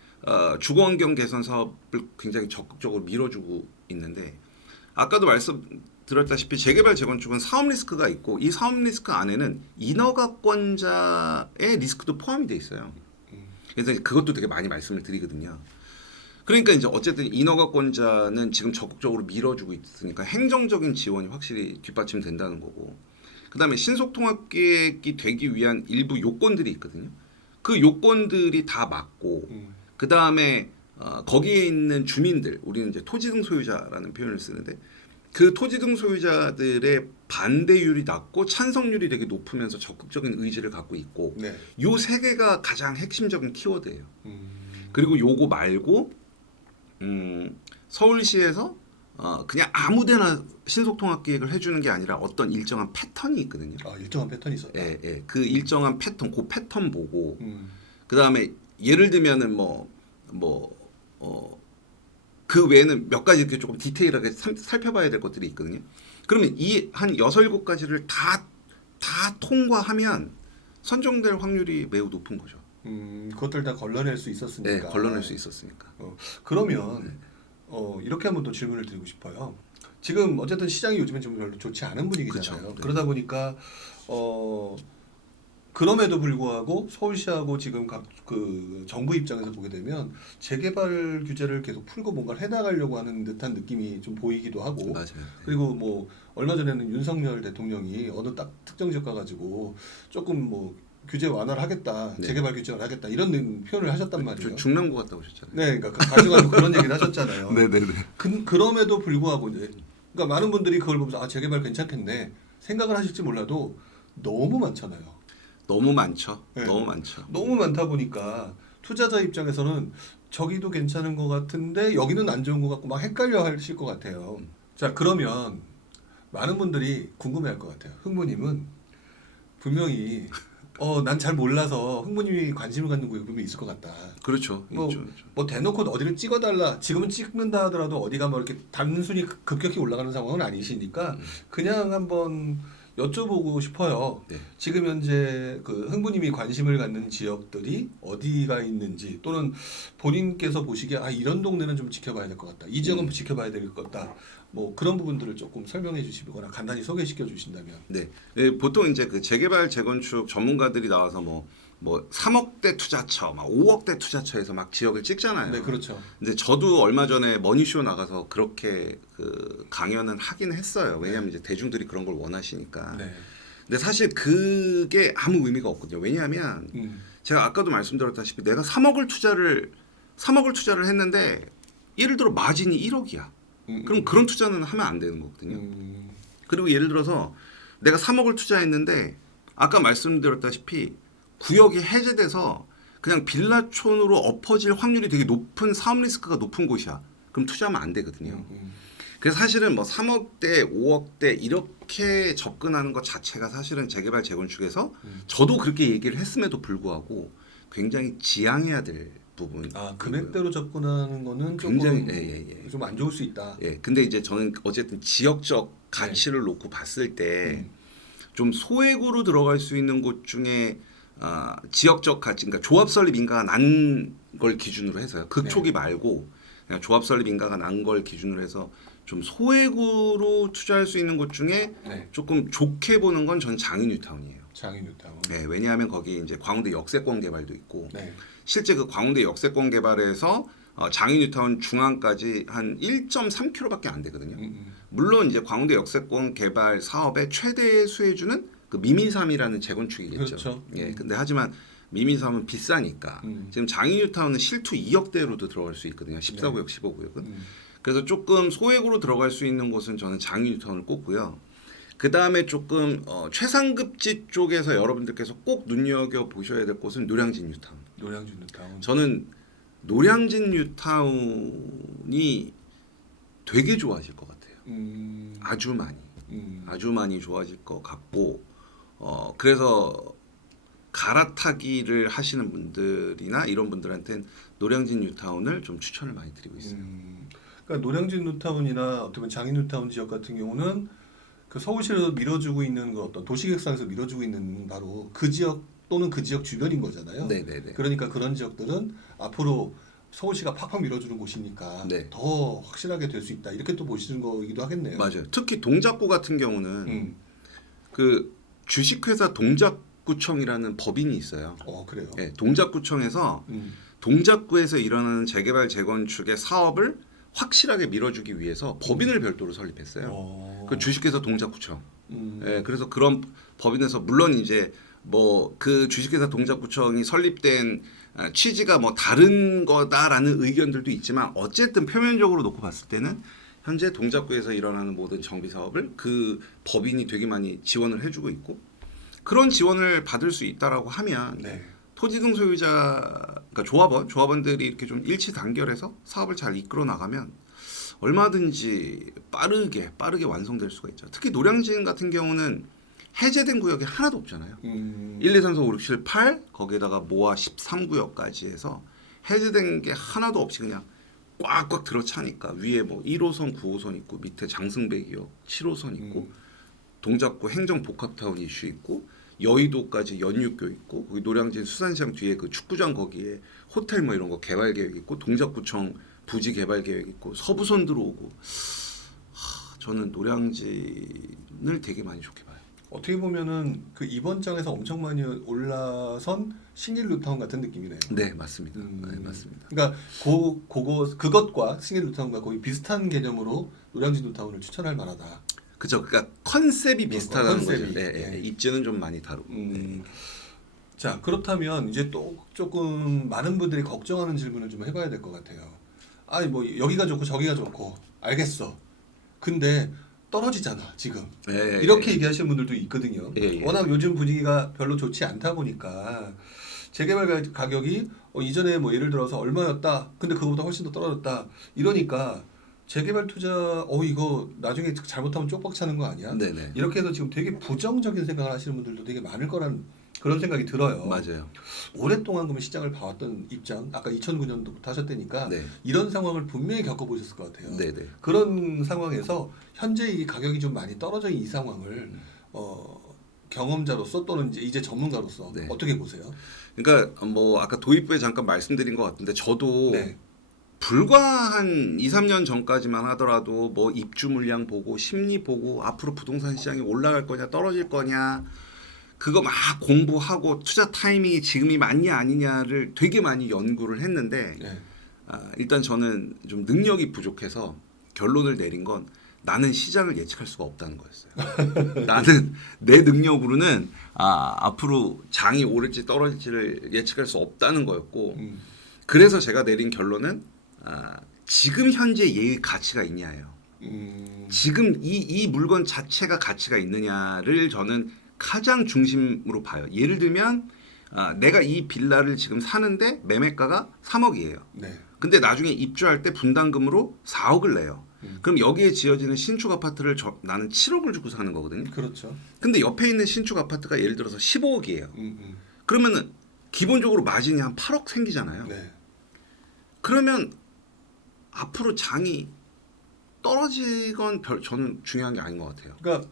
주거환경 개선 사업을 굉장히 적극적으로 밀어주고 있는데 아까도 말씀드렸다시피 재개발 재건축은 사업 리스크가 있고 이 사업 리스크 안에는 인허가권자의 리스크도 포함이 돼 있어요. 그래서 그것도 되게 많이 말씀을 드리거든요. 그러니까 이제 어쨌든 인허가권자는 지금 적극적으로 밀어주고 있으니까 행정적인 지원이 확실히 뒷받침된다는 거고 그다음에 신속통합계획이 되기 위한 일부 요건들이 있거든요. 그 요건들이 다 맞고 그 다음에 거기에 있는 주민들, 우리는 이제 토지 등 소유자라는 표현을 쓰는데 그 토지 등 소유자들의 반대율이 낮고 찬성률이 되게 높으면서 적극적인 의지를 갖고 있고 네. 요 세 개가 가장 핵심적인 키워드예요. 음. 그리고 요거 말고 서울시에서 그냥 아무데나 신속통합계획을 해주는 게 아니라 어떤 일정한 패턴이 있거든요. 아, 일정한 패턴이 있었다. 예, 예. 그 일정한 패턴, 그 패턴 보고 음. 그 다음에 예를 들면은 그 외에는 몇 가지 이렇게 조금 디테일하게 살펴봐야 될 것들이 있거든요. 그러면 이 한 6, 7가지를 다 통과하면 선정될 확률이 매우 높은 거죠. 그것들 다 걸러낼 수 있었으니까. 네, 걸러낼 수 있었으니까. 그러면 이렇게 한번 또 질문을 드리고 싶어요. 지금 어쨌든 시장이 요즘엔 좀 별로 좋지 않은 분위기잖아요. 그쵸, 네. 그러다 보니까 그럼에도 불구하고 서울시하고 지금 각 그 정부 입장에서 보게 되면 재개발 규제를 계속 풀고 뭔가를 해나가려고 하는 듯한 느낌이 좀 보이기도 하고, 맞아요. 네. 그리고 뭐 얼마 전에는 윤석열 대통령이 어느 딱 특정 지역 가가지고 조금 뭐 규제 완화를 하겠다, 네. 재개발 규제를 하겠다 이런 표현을 하셨단 말이에요. 중랑구 갔다 오셨잖아요. 네, 그러니까 가져가지고 그런 얘기를 하셨잖아요. 네네네. 그럼에도 불구하고 이제 그러니까 많은 분들이 그걸 보면서 아 재개발 괜찮겠네 생각을 하실지 몰라도 너무 많잖아요. 너무 많죠. 네. 너무 많죠. 너무 많다 보니까 투자자 입장에서는 저기도 괜찮은 것 같은데 여기는 안 좋은 것 같고 막 헷갈려 하실 것 같아요. 자, 그러면 많은 분들이 궁금해할 것 같아요. 흥부님은 분명히 난 잘 몰라서 흥부님이 관심을 갖는 구역이 분명히 있을 것 같다. 그렇죠. 뭐, 있죠. 뭐 대놓고 어디를 찍어달라. 지금은 찍는다 하더라도 어디가 뭐 이렇게 단순히 급격히 올라가는 상황은 아니시니까 그냥 한번 여쭤보고 싶어요. 네. 지금 현재 그 흥부님이 관심을 갖는 지역들이 어디가 있는지 또는 본인께서 보시기에 아 이런 동네는 좀 지켜봐야 될 것 같다. 이 지역은 지켜봐야 될 것 같다. 뭐 그런 부분들을 조금 설명해 주시거나 간단히 소개시켜 주신다면. 네. 보통 이제 그 재개발 재건축 전문가들이 나와서 뭐 3억대 투자처, 막 5억대 투자처에서 막 지역을 찍잖아요. 네, 그렇죠. 근데 저도 얼마 전에 머니쇼 나가서 그렇게 그 강연은 하긴 했어요. 왜냐하면 이제 대중들이 그런 걸 원하시니까. 네. 근데 사실 그게 아무 의미가 없거든요. 왜냐하면 제가 아까도 말씀드렸다시피 내가 3억을 투자를 했는데 예를 들어 마진이 1억이야. 그럼 그런 투자는 하면 안 되는 거거든요. 그리고 예를 들어서 내가 3억을 투자했는데 아까 말씀드렸다시피 구역이 해제돼서 그냥 빌라촌으로 엎어질 확률이 되게 높은 사업 리스크가 높은 곳이야. 그럼 투자하면 안 되거든요. 그래서 사실은 뭐 3억대, 5억대 이렇게 접근하는 것 자체가 사실은 재개발 재건축에서 저도 그렇게 얘기를 했음에도 불구하고 굉장히 지양해야 될 부분. 아, 금액대로 접근하는 거는 굉장히 조금 좀 안 좋을 수 있다. 예. 근데 이제 저는 어쨌든 지역적 가치를 놓고 봤을 때 좀 소액으로 들어갈 수 있는 곳 중에 지역적 가치, 그러니까 조합 설립 인가가 난 걸 기준으로 해서요. 극초기 말고 그냥 조합 설립 인가가 난 걸 기준으로 해서 좀 소액으로 투자할 수 있는 곳 중에 조금 좋게 보는 건 전 장인 뉴타운이에요. 장인 뉴타운. 네, 왜냐하면 거기 이제 광운대 역세권 개발도 있고 네. 실제 그 광운대 역세권 개발에서 장인 뉴타운 중앙까지 한 1.3km밖에 안 되거든요. 물론 이제 광운대 역세권 개발 사업의 최대 수혜주는 그 미미삼이라는 재건축이겠죠. 그렇죠. 예, 근데 하지만 미미삼은 비싸니까 지금 장인 뉴타운은 실투 2억대로도 들어갈 수 있거든요. 14구역, 15구역은. 그래서 조금 소액으로 들어갈 수 있는 곳은 저는 장인 뉴타운을 꼽고요. 그 다음에 조금 최상급지 쪽에서 여러분들께서 꼭 눈여겨 보셔야 될 곳은 노량진 뉴타운. 노량진 뉴타운. 저는 노량진 뉴타운이 되게 좋아질 것 같아요. 아주 많이 좋아질 것 같고 그래서 갈아타기를 하시는 분들이나 이런 분들한테는 노량진 뉴타운을 좀 추천을 많이 드리고 있어요. 그러니까 노량진 뉴타운이나 어떻게 보면 장인 뉴타운 지역 같은 경우는 그 서울시에서 밀어주고 있는 그 어떤 도시계획상에서 밀어주고 있는 바로 그 지역 또는 그 지역 주변인 거잖아요. 네네네. 그러니까 그런 지역들은 앞으로 서울시가 팍팍 밀어주는 곳이니까 더 확실하게 될 수 있다. 이렇게 또 보시는 거이기도 하겠네요. 맞아요. 특히 동작구 같은 경우는 그 주식회사 동작구청이라는 법인이 있어요. 그래요? 네, 동작구청에서 동작구에서 일어나는 재개발 재건축의 사업을 확실하게 밀어주기 위해서 법인을 별도로 설립했어요. 그 주식회사 동작구청. 예, 그래서 그런 법인에서 물론 이제 뭐 그 주식회사 동작구청이 설립된 취지가 뭐 다른 거다라는 의견들도 있지만 어쨌든 표면적으로 놓고 봤을 때는 현재 동작구에서 일어나는 모든 정비 사업을 그 법인이 되게 많이 지원을 해주고 있고 그런 지원을 받을 수 있다라고 하면 네. 토지 등 소유자 그러니까 조합원들이 이렇게 좀 일치 단결해서 사업을 잘 이끌어 나가면 얼마든지 빠르게 완성될 수가 있죠. 특히 노량진 같은 경우는 해제된 구역이 하나도 없잖아요. 1, 2, 3, 4, 5, 6, 7, 8 거기에다가 모아 13구역까지 해서 해제된 게 하나도 없이 그냥 꽉꽉 들어차니까 위에 뭐 1호선, 9호선 있고 밑에 장승배기역 7호선 있고 동작구 행정복합타운 이슈 있고 여의도까지 연육교 있고 거기 노량진 수산시장 뒤에 그 축구장 거기에 호텔 뭐 이런 거 개발 계획 있고 동작구청 부지 개발 계획 있고 서부선 들어오고 저는 노량진을 되게 많이 좋게 봐요. 어떻게 보면은 그 이번 장에서 엄청 많이 올라선 신길 뉴타운 같은 느낌이네요. 네, 맞습니다. 네, 맞습니다. 그러니까 그것과 신길 뉴타운과 거의 비슷한 개념으로 노량진 뉴타운을 추천할 만하다. 그렇죠. 그러니까 컨셉이 비슷하다는 컨셉이, 거죠. 네, 네. 입지는 좀 많이 다르고. 자, 그렇다면 이제 또 조금 많은 분들이 걱정하는 질문을 좀 해봐야 될 것 같아요. 아니 뭐 여기가 좋고 저기가 좋고 알겠어. 근데 떨어지잖아 지금. 이렇게 얘기하시는 분들도 있거든요. 워낙 요즘 분위기가 별로 좋지 않다 보니까 재개발 가격이 이전에 뭐 예를 들어서 얼마였다. 근데 그거보다 훨씬 더 떨어졌다. 이러니까 재개발 투자 이거 나중에 잘못하면 쪽박 차는 거 아니야? 네네. 이렇게 해서 지금 되게 부정적인 생각을 하시는 분들도 되게 많을 거란 그런 생각이 들어요. 맞아요. 오랫동안 그러면 시장을 봐왔던 입장, 아까 2009년도부터 하셨다니까 네. 이런 상황을 분명히 겪어보셨을 것 같아요. 네네. 그런 상황에서 현재 이 가격이 좀 많이 떨어져 있는 이 상황을 경험자로서 또는 이제 전문가로서 네. 어떻게 보세요? 그러니까 뭐 아까 도입부에 잠깐 말씀드린 것 같은데 저도 네. 불과 한 2, 3년 전까지만 하더라도 뭐 입주 물량 보고 심리 보고 앞으로 부동산 시장이 올라갈 거냐 떨어질 거냐 그거 막 공부하고 투자 타이밍이 지금이 맞냐 아니냐를 되게 많이 연구를 했는데 네. 일단 저는 좀 능력이 부족해서 결론을 내린 건 나는 시장을 예측할 수가 없다는 거였어요. 나는 내 능력으로는 앞으로 장이 오를지 떨어질지를 예측할 수 없다는 거였고 그래서 제가 내린 결론은 지금 현재 얘의 가치가 있냐예요. 지금 이 물건 자체가 가치가 있느냐를 저는 가장 중심으로 봐요. 예를 들면 내가 이 빌라를 지금 사는데 매매가가 3억이에요. 네. 근데 나중에 입주할 때 분담금으로 4억을 내요. 그럼 여기에 지어지는 신축 아파트를 나는 7억을 주고 사는 거거든요. 그렇죠. 근데 옆에 있는 신축 아파트가 예를 들어서 15억이에요. 그러면은 기본적으로 마진이 한 8억 생기잖아요. 네. 그러면 앞으로 장이 떨어지건 저는 중요한 게 아닌 것 같아요. 그러니까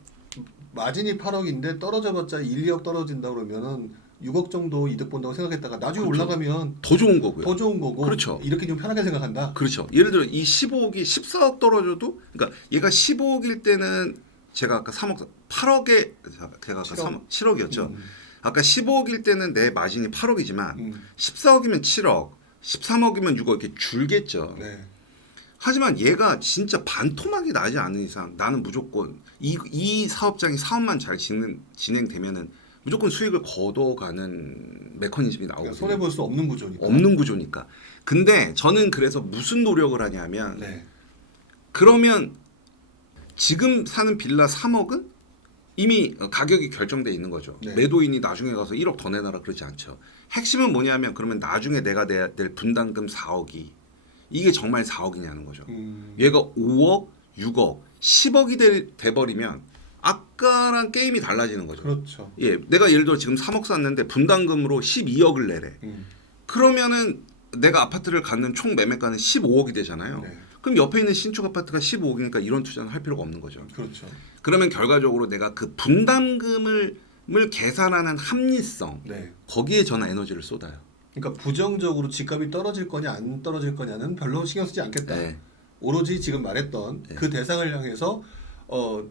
마진이 8억인데 떨어져봤자 1, 2억 떨어진다 그러면은 6억 정도 이득 본다고 생각했다가 나중에 그렇죠. 올라가면 더 좋은 거고요. 더 좋은 거고. 그렇죠. 이렇게 좀 편하게 생각한다. 그렇죠. 예를 들어 이 15억이 14억 떨어져도 그러니까 얘가 15억일 때는 제가 아까 3억 8억에 제가 아까 7억? 7억이었죠. 아까 15억일 때는 내 마진이 8억이지만 14억이면 7억, 13억이면 6억 이렇게 줄겠죠. 네. 하지만 얘가 진짜 반토막이 나지 않는 이상 나는 무조건 이 사업장이 사업만 잘 진행되면은 무조건 수익을 걷어가는 메커니즘이 나오거든요. 그러니까 손해 볼 수 없는 구조니까. 없는 구조니까. 근데 저는 그래서 무슨 노력을 하냐면 네. 그러면 지금 사는 빌라 3억은 이미 가격이 결정돼 있는 거죠. 네. 매도인이 나중에 가서 1억 더 내놔라 그러지 않죠. 핵심은 뭐냐면 그러면 나중에 내가 내야 될 분담금 4억이 이게 정말 4억이냐는 거죠. 얘가 5억, 6억, 10억이 돼버리면 아까랑 게임이 달라지는 거죠. 그렇죠. 예, 내가 예를 들어 지금 3억 샀는데 분담금으로 12억을 내래. 그러면은 내가 아파트를 갖는 총 매매가는 15억이 되잖아요. 네. 그럼 옆에 있는 신축 아파트가 15억이니까 이런 투자는 할 필요가 없는 거죠. 그렇죠. 그러면 결과적으로 내가 그 분담금을 계산하는 합리성 네. 거기에 저는 에너지를 쏟아요. 그러니까 부정적으로 집값이 떨어질 거냐 안 떨어질 거냐는 별로 신경 쓰지 않겠다. 네. 오로지 지금 말했던 네. 그 대상을 향해서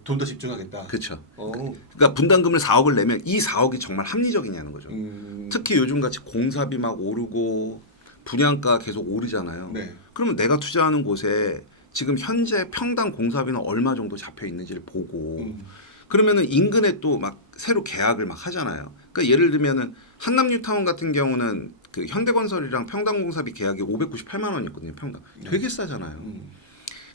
돈 더 집중하겠다. 그렇죠. 어. 그러니까 분담금을 4억을 내면 이 4억이 정말 합리적이냐는 거죠. 특히 요즘 같이 공사비 막 오르고 분양가 계속 오르잖아요. 네. 그러면 내가 투자하는 곳에 지금 현재 평당 공사비는 얼마 정도 잡혀 있는지를 보고 그러면은 인근에 또 막 새로 계약을 막 하잖아요. 그러니까 예를 들면은 한남뉴타운 같은 경우는 그 현대건설이랑 평당공사비 계약이 598만 원이었거든요. 평당. 되게 싸잖아요.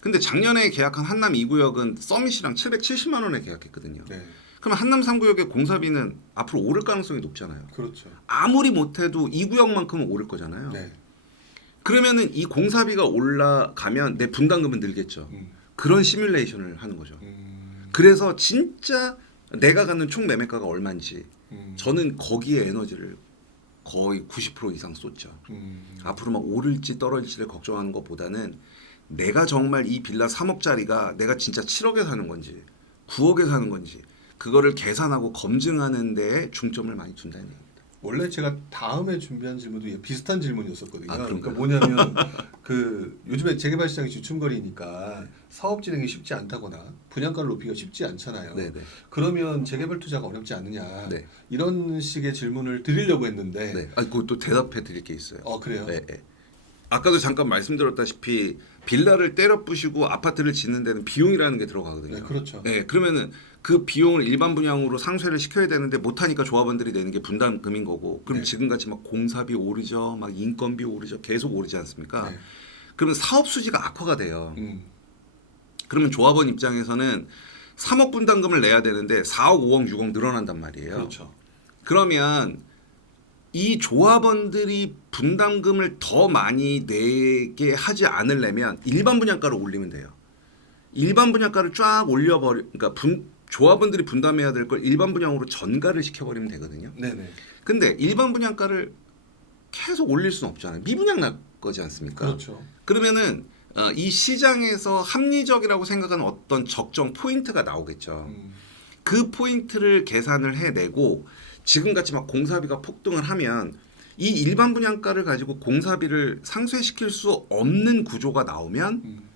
근데 작년에 계약한 한남 2구역은 서밋이랑 770만 원에 계약했거든요. 네. 그럼 한남 3구역의 공사비는 앞으로 오를 가능성이 높잖아요. 그렇죠. 아무리 못해도 2구역만큼은 오를 거잖아요. 네. 그러면은 이 공사비가 올라가면 내 분담금은 늘겠죠. 그런 시뮬레이션을 하는 거죠. 그래서 진짜 내가 갖는 총 매매가가 얼마인지 저는 거기에 에너지를 거의 90% 이상 쏟죠. 앞으로 막 오를지 떨어질지를 걱정하는 것보다는 내가 정말 이 빌라 3억짜리가 내가 진짜 7억에 사는 건지 9억에 사는 건지 그거를 계산하고 검증하는 데에 중점을 많이 둔다는 얘기입니다. 원래 제가 다음에 준비한 질문도 비슷한 질문이었었거든요. 아, 그러니까 뭐냐면 그 요즘에 재개발 시장이 주춤거리니까 사업 진행이 쉽지 않다거나 분양가를 높이기가 쉽지 않잖아요. 네네. 그러면 재개발 투자가 어렵지 않느냐 네. 이런 식의 질문을 드리려고 했는데 네. 아, 그것도 대답해 드릴 게 있어요. 그래요? 네, 네. 아까도 잠깐 말씀드렸다시피 빌라를 때려 부시고 아파트를 짓는 데는 비용이라는 게 들어가거든요. 네, 그렇죠. 네, 그러면은 그 비용을 일반 분양으로 상쇄를 시켜야 되는데 못하니까 조합원들이 내는 게 분담금인 거고, 그럼 네. 지금같이 막 공사비 오르죠, 막 인건비 오르죠, 계속 오르지 않습니까? 네. 그러면 사업 수지가 악화가 돼요. 그러면 조합원 입장에서는 3억 분담금을 내야 되는데 4억, 5억, 6억 늘어난단 말이에요. 그렇죠. 그러면 이 조합원들이 분담금을 더 많이 내게 하지 않으려면 일반 분양가를 올리면 돼요. 일반 분양가를 쫙 올려버리, 그러니까 조합원들이 분담해야 될 걸 일반 분양으로 전가를 시켜버리면 되거든요. 네네. 근데 일반 분양가를 계속 올릴 수는 없잖아요. 미분양 날 거지 않습니까? 그렇죠. 그러면은 이 시장에서 합리적이라고 생각하는 어떤 적정 포인트가 나오겠죠. 그 포인트를 계산을 해내고 지금같이 막 공사비가 폭등을 하면 이 일반 분양가를 가지고 공사비를 상쇄시킬 수 없는 구조가 나오면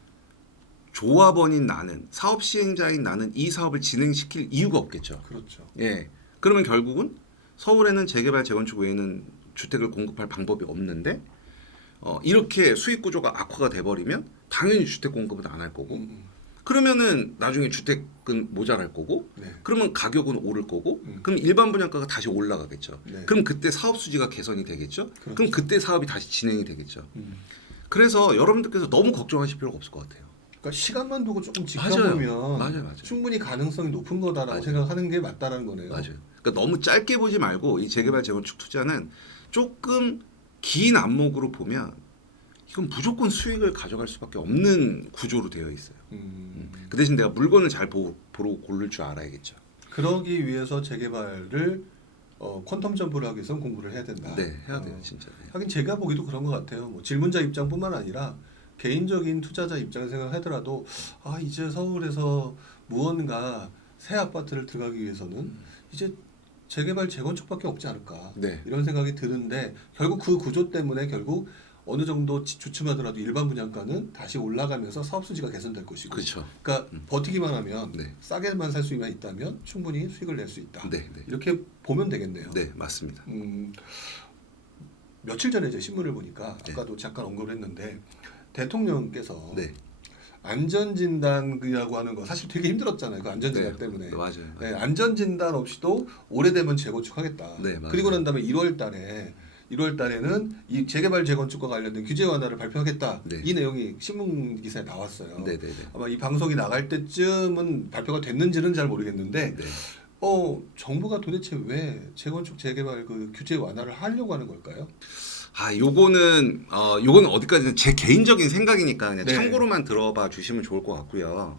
조합원인 나는, 사업 시행자인 나는 이 사업을 진행시킬 이유가 없겠죠. 그렇죠. 예. 그러면 결국은 서울에는 재개발 재건축 외에는 주택을 공급할 방법이 없는데 이렇게 수익 구조가 악화가 돼버리면 당연히 주택 공급은 안 할 거고 그러면은 나중에 주택은 모자랄 거고 네. 그러면 가격은 오를 거고 그럼 일반 분양가가 다시 올라가겠죠. 네. 그럼 그때 사업 수지가 개선이 되겠죠. 그렇죠. 그럼 그때 사업이 다시 진행이 되겠죠. 그래서 여러분들께서 너무 걱정하실 필요가 없을 것 같아요. 그러니까 시간만 두고 조금 지켜보면 맞아요. 충분히 가능성이 높은 거다라고 맞아요. 생각하는 게 맞다라는 거네요. 맞아요. 그러니까 너무 짧게 보지 말고 이 재개발 재건축 투자는 조금 긴 안목으로 보면 이건 무조건 수익을 가져갈 수밖에 없는 구조로 되어 있어요. 그 대신 내가 물건을 잘 보고 고를 줄 알아야겠죠. 그러기 위해서 재개발을 퀀텀 점프를 하기 위해서는 공부를 해야 된다. 네, 해야 돼요, 진짜. 네. 하긴 제가 보기도 그런 것 같아요. 뭐 질문자 입장뿐만 아니라 개인적인 투자자 입장을 생각하더라도 이제 서울에서 무언가 새 아파트를 들어가기 위해서는 이제 재개발 재건축밖에 없지 않을까 네. 이런 생각이 드는데 결국 그 구조 때문에 결국 어느 정도 주춤하더라도 일반 분양가는 다시 올라가면서 사업 수지가 개선될 것이고 그렇죠. 그러니까 버티기만 하면 네. 싸게만 살 수만 있다면 충분히 수익을 낼 수 있다. 네, 네. 이렇게 보면 되겠네요. 네, 맞습니다. 며칠 전에 제 신문을 보니까 네. 아까도 잠깐 언급을 했는데 대통령께서 네. 안전진단이라고 하는 거 사실 되게 힘들었잖아요. 그 안전진단 네. 때문에. 맞아요. 네, 안전진단 없이도 오래되면 재건축하겠다. 네, 맞아요. 그리고 난 다음에 1월 달에는 이 재개발 재건축과 관련된 규제 완화를 발표하겠다. 네. 이 내용이 신문 기사에 나왔어요. 네, 네, 네. 아마 이 방송이 나갈 때쯤은 발표가 됐는지는 잘 모르겠는데 네. 정부가 도대체 왜 재건축 재개발 그 규제 완화를 하려고 하는 걸까요? 요거는 어디까지는 제 개인적인 생각이니까 그냥 네. 참고로만 들어봐 주시면 좋을 것 같고요.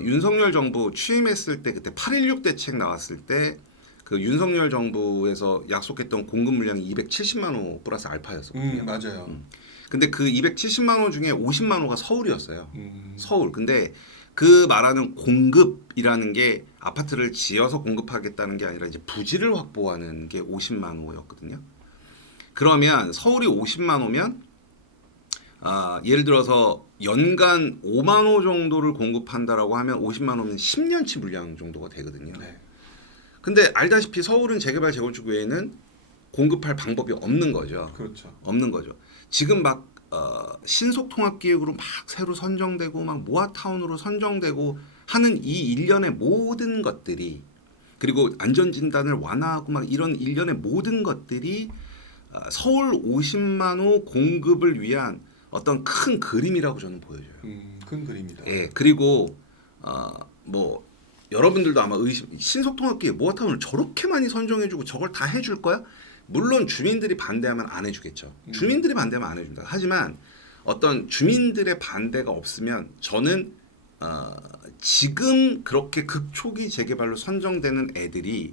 윤석열 정부 취임했을 때 그때 8.16 대책 나왔을 때 그 윤석열 정부에서 약속했던 공급 물량이 270만 호 플러스 알파였었거든요. 맞아요. 근데 그 270만 호 중에 50만 호가 서울이었어요. 음. 서울. 근데 그 말하는 공급이라는 게 아파트를 지어서 공급하겠다는 게 아니라 이제 부지를 확보하는 게 50만 호였거든요. 그러면 서울이 50만 호면 예를 들어서 연간 5만 호 정도를 공급한다라고 하면 50만 호면 10년치 물량 정도가 되거든요. 네. 근데 알다시피 서울은 재개발 재건축 외에는 공급할 방법이 없는 거죠. 그렇죠. 없는 거죠. 지금 막 신속통합기획으로 막 새로 선정되고 막 모아타운으로 선정되고 하는 이 일련의 모든 것들이 그리고 안전진단을 완화하고 막 이런 일련의 모든 것들이 서울 50만 호 공급을 위한 어떤 큰 그림이라고 저는 보여져요. 큰 그림이다. 예, 그리고 뭐 여러분들도 아마 신속통합기에 모아타운을 저렇게 많이 선정해주고 저걸 다 해줄 거야? 물론 주민들이 반대하면 안 해주겠죠. 주민들이 반대하면 안 해준다. 하지만 어떤 주민들의 반대가 없으면 저는 지금 그렇게 극초기 재개발로 선정되는 애들이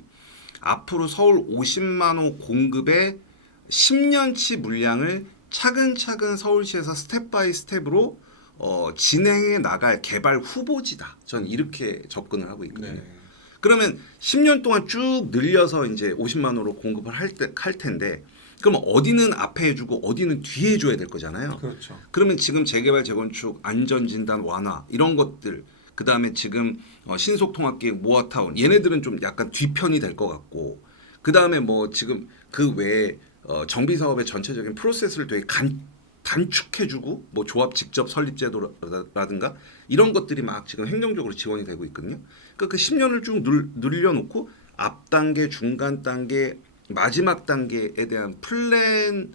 앞으로 서울 50만 호 공급의 10년치 물량을 차근차근 서울시에서 스텝 바이 스텝으로 진행해 나갈 개발 후보지다. 전 이렇게 접근을 하고 있거든요. 네. 그러면 10년 동안 쭉 늘려서 이제 50만 호로 공급을 할 텐데 그럼 어디는 앞에 해주고 어디는 뒤에 해줘야 될 거잖아요. 그렇죠. 그러면 지금 재개발 재건축 안전진단 완화 이런 것들 그 다음에 지금 신속통합기획 모아타운 얘네들은 좀 약간 뒤편이 될 것 같고 그 다음에 뭐 지금 그 외에 정비 사업의 전체적인 프로세스를 되게 단축해주고 뭐 조합 직접 설립 제도라든가 이런 것들이 막 지금 행정적으로 지원이 되고 있거든요. 그러니까 그 10년을 쭉 늘려놓고 앞 단계, 중간 단계, 마지막 단계에 대한 플랜의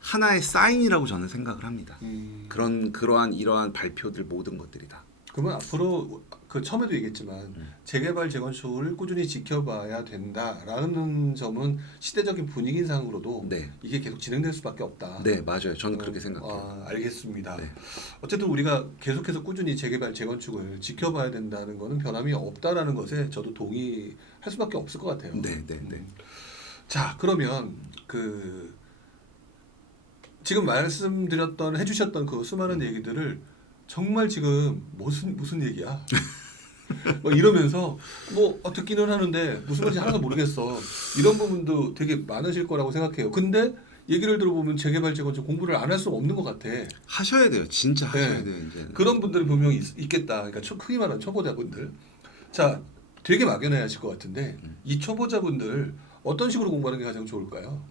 하나의 사인이라고 저는 생각을 합니다. 그러한 이러한 발표들 모든 것들이 다. 그러면 앞으로 그 처음에도 얘기했지만 재개발 재건축을 꾸준히 지켜봐야 된다라는 점은 시대적인 분위기상으로도 네. 이게 계속 진행될 수밖에 없다. 네, 맞아요. 저는 그렇게 생각해요. 알겠습니다. 네. 어쨌든 우리가 계속해서 꾸준히 재개발 재건축을 지켜봐야 된다는 거는 변함이 없다라는 것에 저도 동의할 수밖에 없을 것 같아요. 네, 네, 네. 자, 그러면 그 지금 말씀드렸던 해주셨던 그 수많은 얘기들을 정말 지금 무슨 얘기야? 뭐 이러면서 뭐 듣기는 하는데 무슨 말인지 하나도 모르겠어. 이런 부분도 되게 많으실 거라고 생각해요. 근데 얘기를 들어보면 재개발 재건축 공부를 안 할 수가 없는 것 같아. 하셔야 돼요. 진짜 하셔야 네. 돼요. 이제. 그런 분들이 분명히 있겠다. 그러니까 크게 말하면 초보자분들. 자, 되게 막연해 하실 것 같은데 이 초보자분들 어떤 식으로 공부하는 게 가장 좋을까요?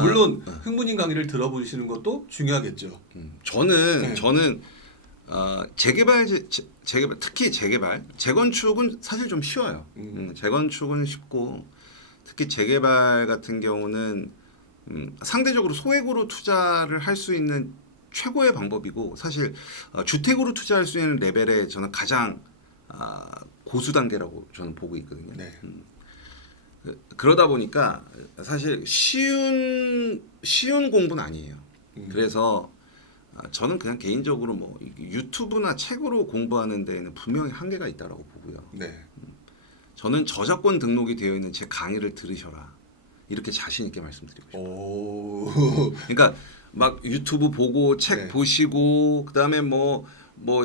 물론 흥분인 강의를 들어보시는 것도 중요하겠죠. 저는 재개발 특히 재개발 재건축은 사실 좀 쉬워요. 재건축은 쉽고 특히 재개발 같은 경우는 상대적으로 소액으로 투자를 할 수 있는 최고의 방법이고 사실 주택으로 투자할 수 있는 레벨에 저는 가장 고수 단계라고 저는 보고 있거든요. 네. 그러다 보니까 사실 쉬운 공부는 아니에요. 그래서 저는 그냥 개인적으로 뭐 유튜브나 책으로 공부하는 데에는 분명히 한계가 있다라고 보고요. 네. 저는 저작권 등록이 되어 있는 제 강의를 들으셔라. 이렇게 자신 있게 말씀드리고 싶어요. 오. 그러니까 막 유튜브 보고 책 네. 보시고 그다음에 뭐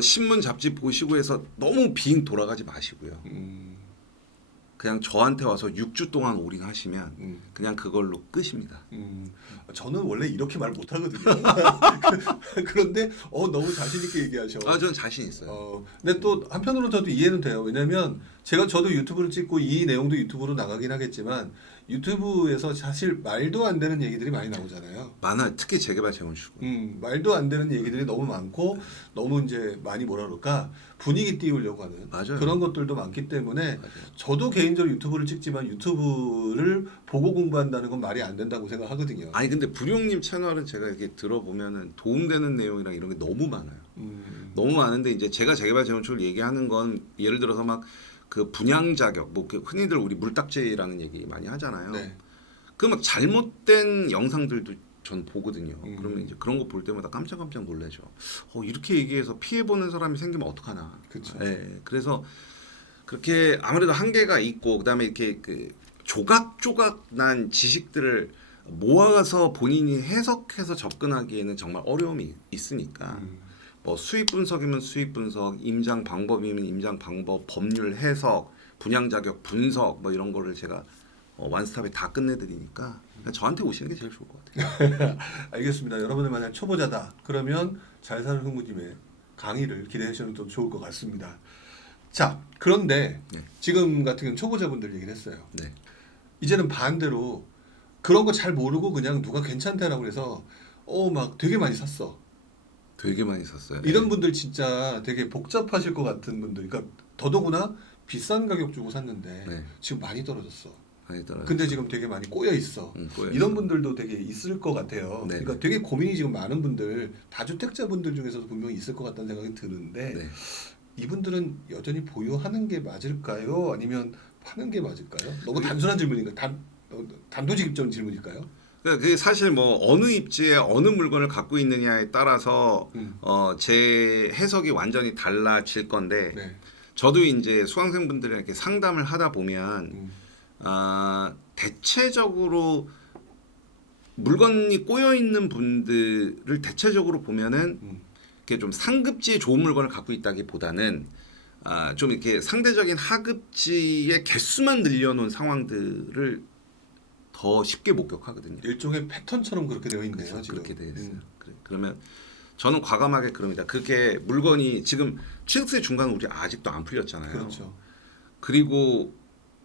신문 잡지 보시고 해서 너무 빙 돌아가지 마시고요. 그냥 저한테 와서 6주 동안 올인하시면 그냥 그걸로 끝입니다. 저는 원래 이렇게 말 못하거든요. 그런데 너무 자신 있게 얘기하셔. 저는 자신 있어요. 근데 또 한편으로 저도 이해는 돼요. 왜냐면 저도 유튜브를 찍고 이 내용도 유튜브로 나가긴 하겠지만 유튜브에서 사실 말도 안 되는 얘기들이 많이 나오잖아요. 많아요. 특히 재개발 재건축은. 말도 안 되는 얘기들이 너무 많고 너무 이제 많이 뭐라 그럴까 분위기 띄우려고 하는 맞아요. 그런 것들도 많기 때문에 맞아요. 저도 개인적으로 유튜브를 찍지만 유튜브를 보고 공부한다는 건 말이 안 된다고 생각하거든요. 아니 근데 부룡님 채널은 제가 이렇게 들어보면은 도움되는 내용이랑 이런 게 너무 많아요. 너무 많은데 이제 제가 재개발 재건축을 얘기하는 건 예를 들어서 막 그 분양 자격 뭐 흔히들 우리 물딱지라는 얘기 많이 하잖아요. 네. 그 막 잘못된 영상들도 전 보거든요. 그러면 이제 그런 거 볼 때마다 깜짝깜짝 놀라죠. 이렇게 얘기해서 피해 보는 사람이 생기면 어떡하나. 그쵸. 네, 그래서 그렇게 아무래도 한계가 있고 그다음에 이렇게 그 조각조각 난 지식들을 모아서 본인이 해석해서 접근하기에는 정말 어려움이 있으니까 뭐 수입 분석이면 수입 분석, 임장 방법이면 임장 방법, 법률 해석, 분양 자격 분석 뭐 이런 거를 제가 원스톱에 다 끝내드리니까 그냥 저한테 오시는 게 제일 좋을 것 같아요. 알겠습니다. 여러분들 만약 초보자다 그러면 잘 사는 흥부님의 강의를 기대해 주시면 좀 좋을 것 같습니다. 자, 그런데 네. 지금 같은 경우는 초보자분들 얘기를 했어요. 네. 이제는 반대로 그런 거 잘 모르고 그냥 누가 괜찮다라고 해서 막 되게 많이 샀어. 되게 많이 샀어요. 이런 분들 진짜 되게 복잡하실 것 같은 분들. 그러니까 더더구나 비싼 가격 주고 샀는데 네. 지금 많이 떨어졌어. 많이 떨어졌어요. 근데 지금 되게 많이 꼬여 있어. 꼬여 이런 있어요. 분들도 되게 있을 것 같아요. 네. 그러니까 되게 고민이 지금 많은 분들, 다주택자 분들 중에서도 분명히 있을 것 같다는 생각이 드는데 네. 이분들은 여전히 보유하는 게 맞을까요? 아니면 파는 게 맞을까요? 너무 단순한 질문인가? 단도직입적인 질문일까요? 그러니까 그게 사실 뭐 어느 입지에 어느 물건을 갖고 있느냐에 따라서 제 해석이 완전히 달라질 건데 네. 저도 이제 수강생분들에게 상담을 하다 보면 대체적으로 물건이 꼬여 있는 분들을 대체적으로 보면은 이렇게 좀 상급지의 좋은 물건을 갖고 있다기보다는 좀 이렇게 상대적인 하급지의 개수만 늘려놓은 상황들을 더 쉽게 목격하거든요. 일종의 패턴처럼 그렇게 되어 있네요. 그렇죠. 지금. 그렇게 되어 있어요. 그러면 저는 과감하게 그럽니다. 그게 물건이 지금 취득세 중간 우리 아직도 안 풀렸잖아요. 그렇죠. 그리고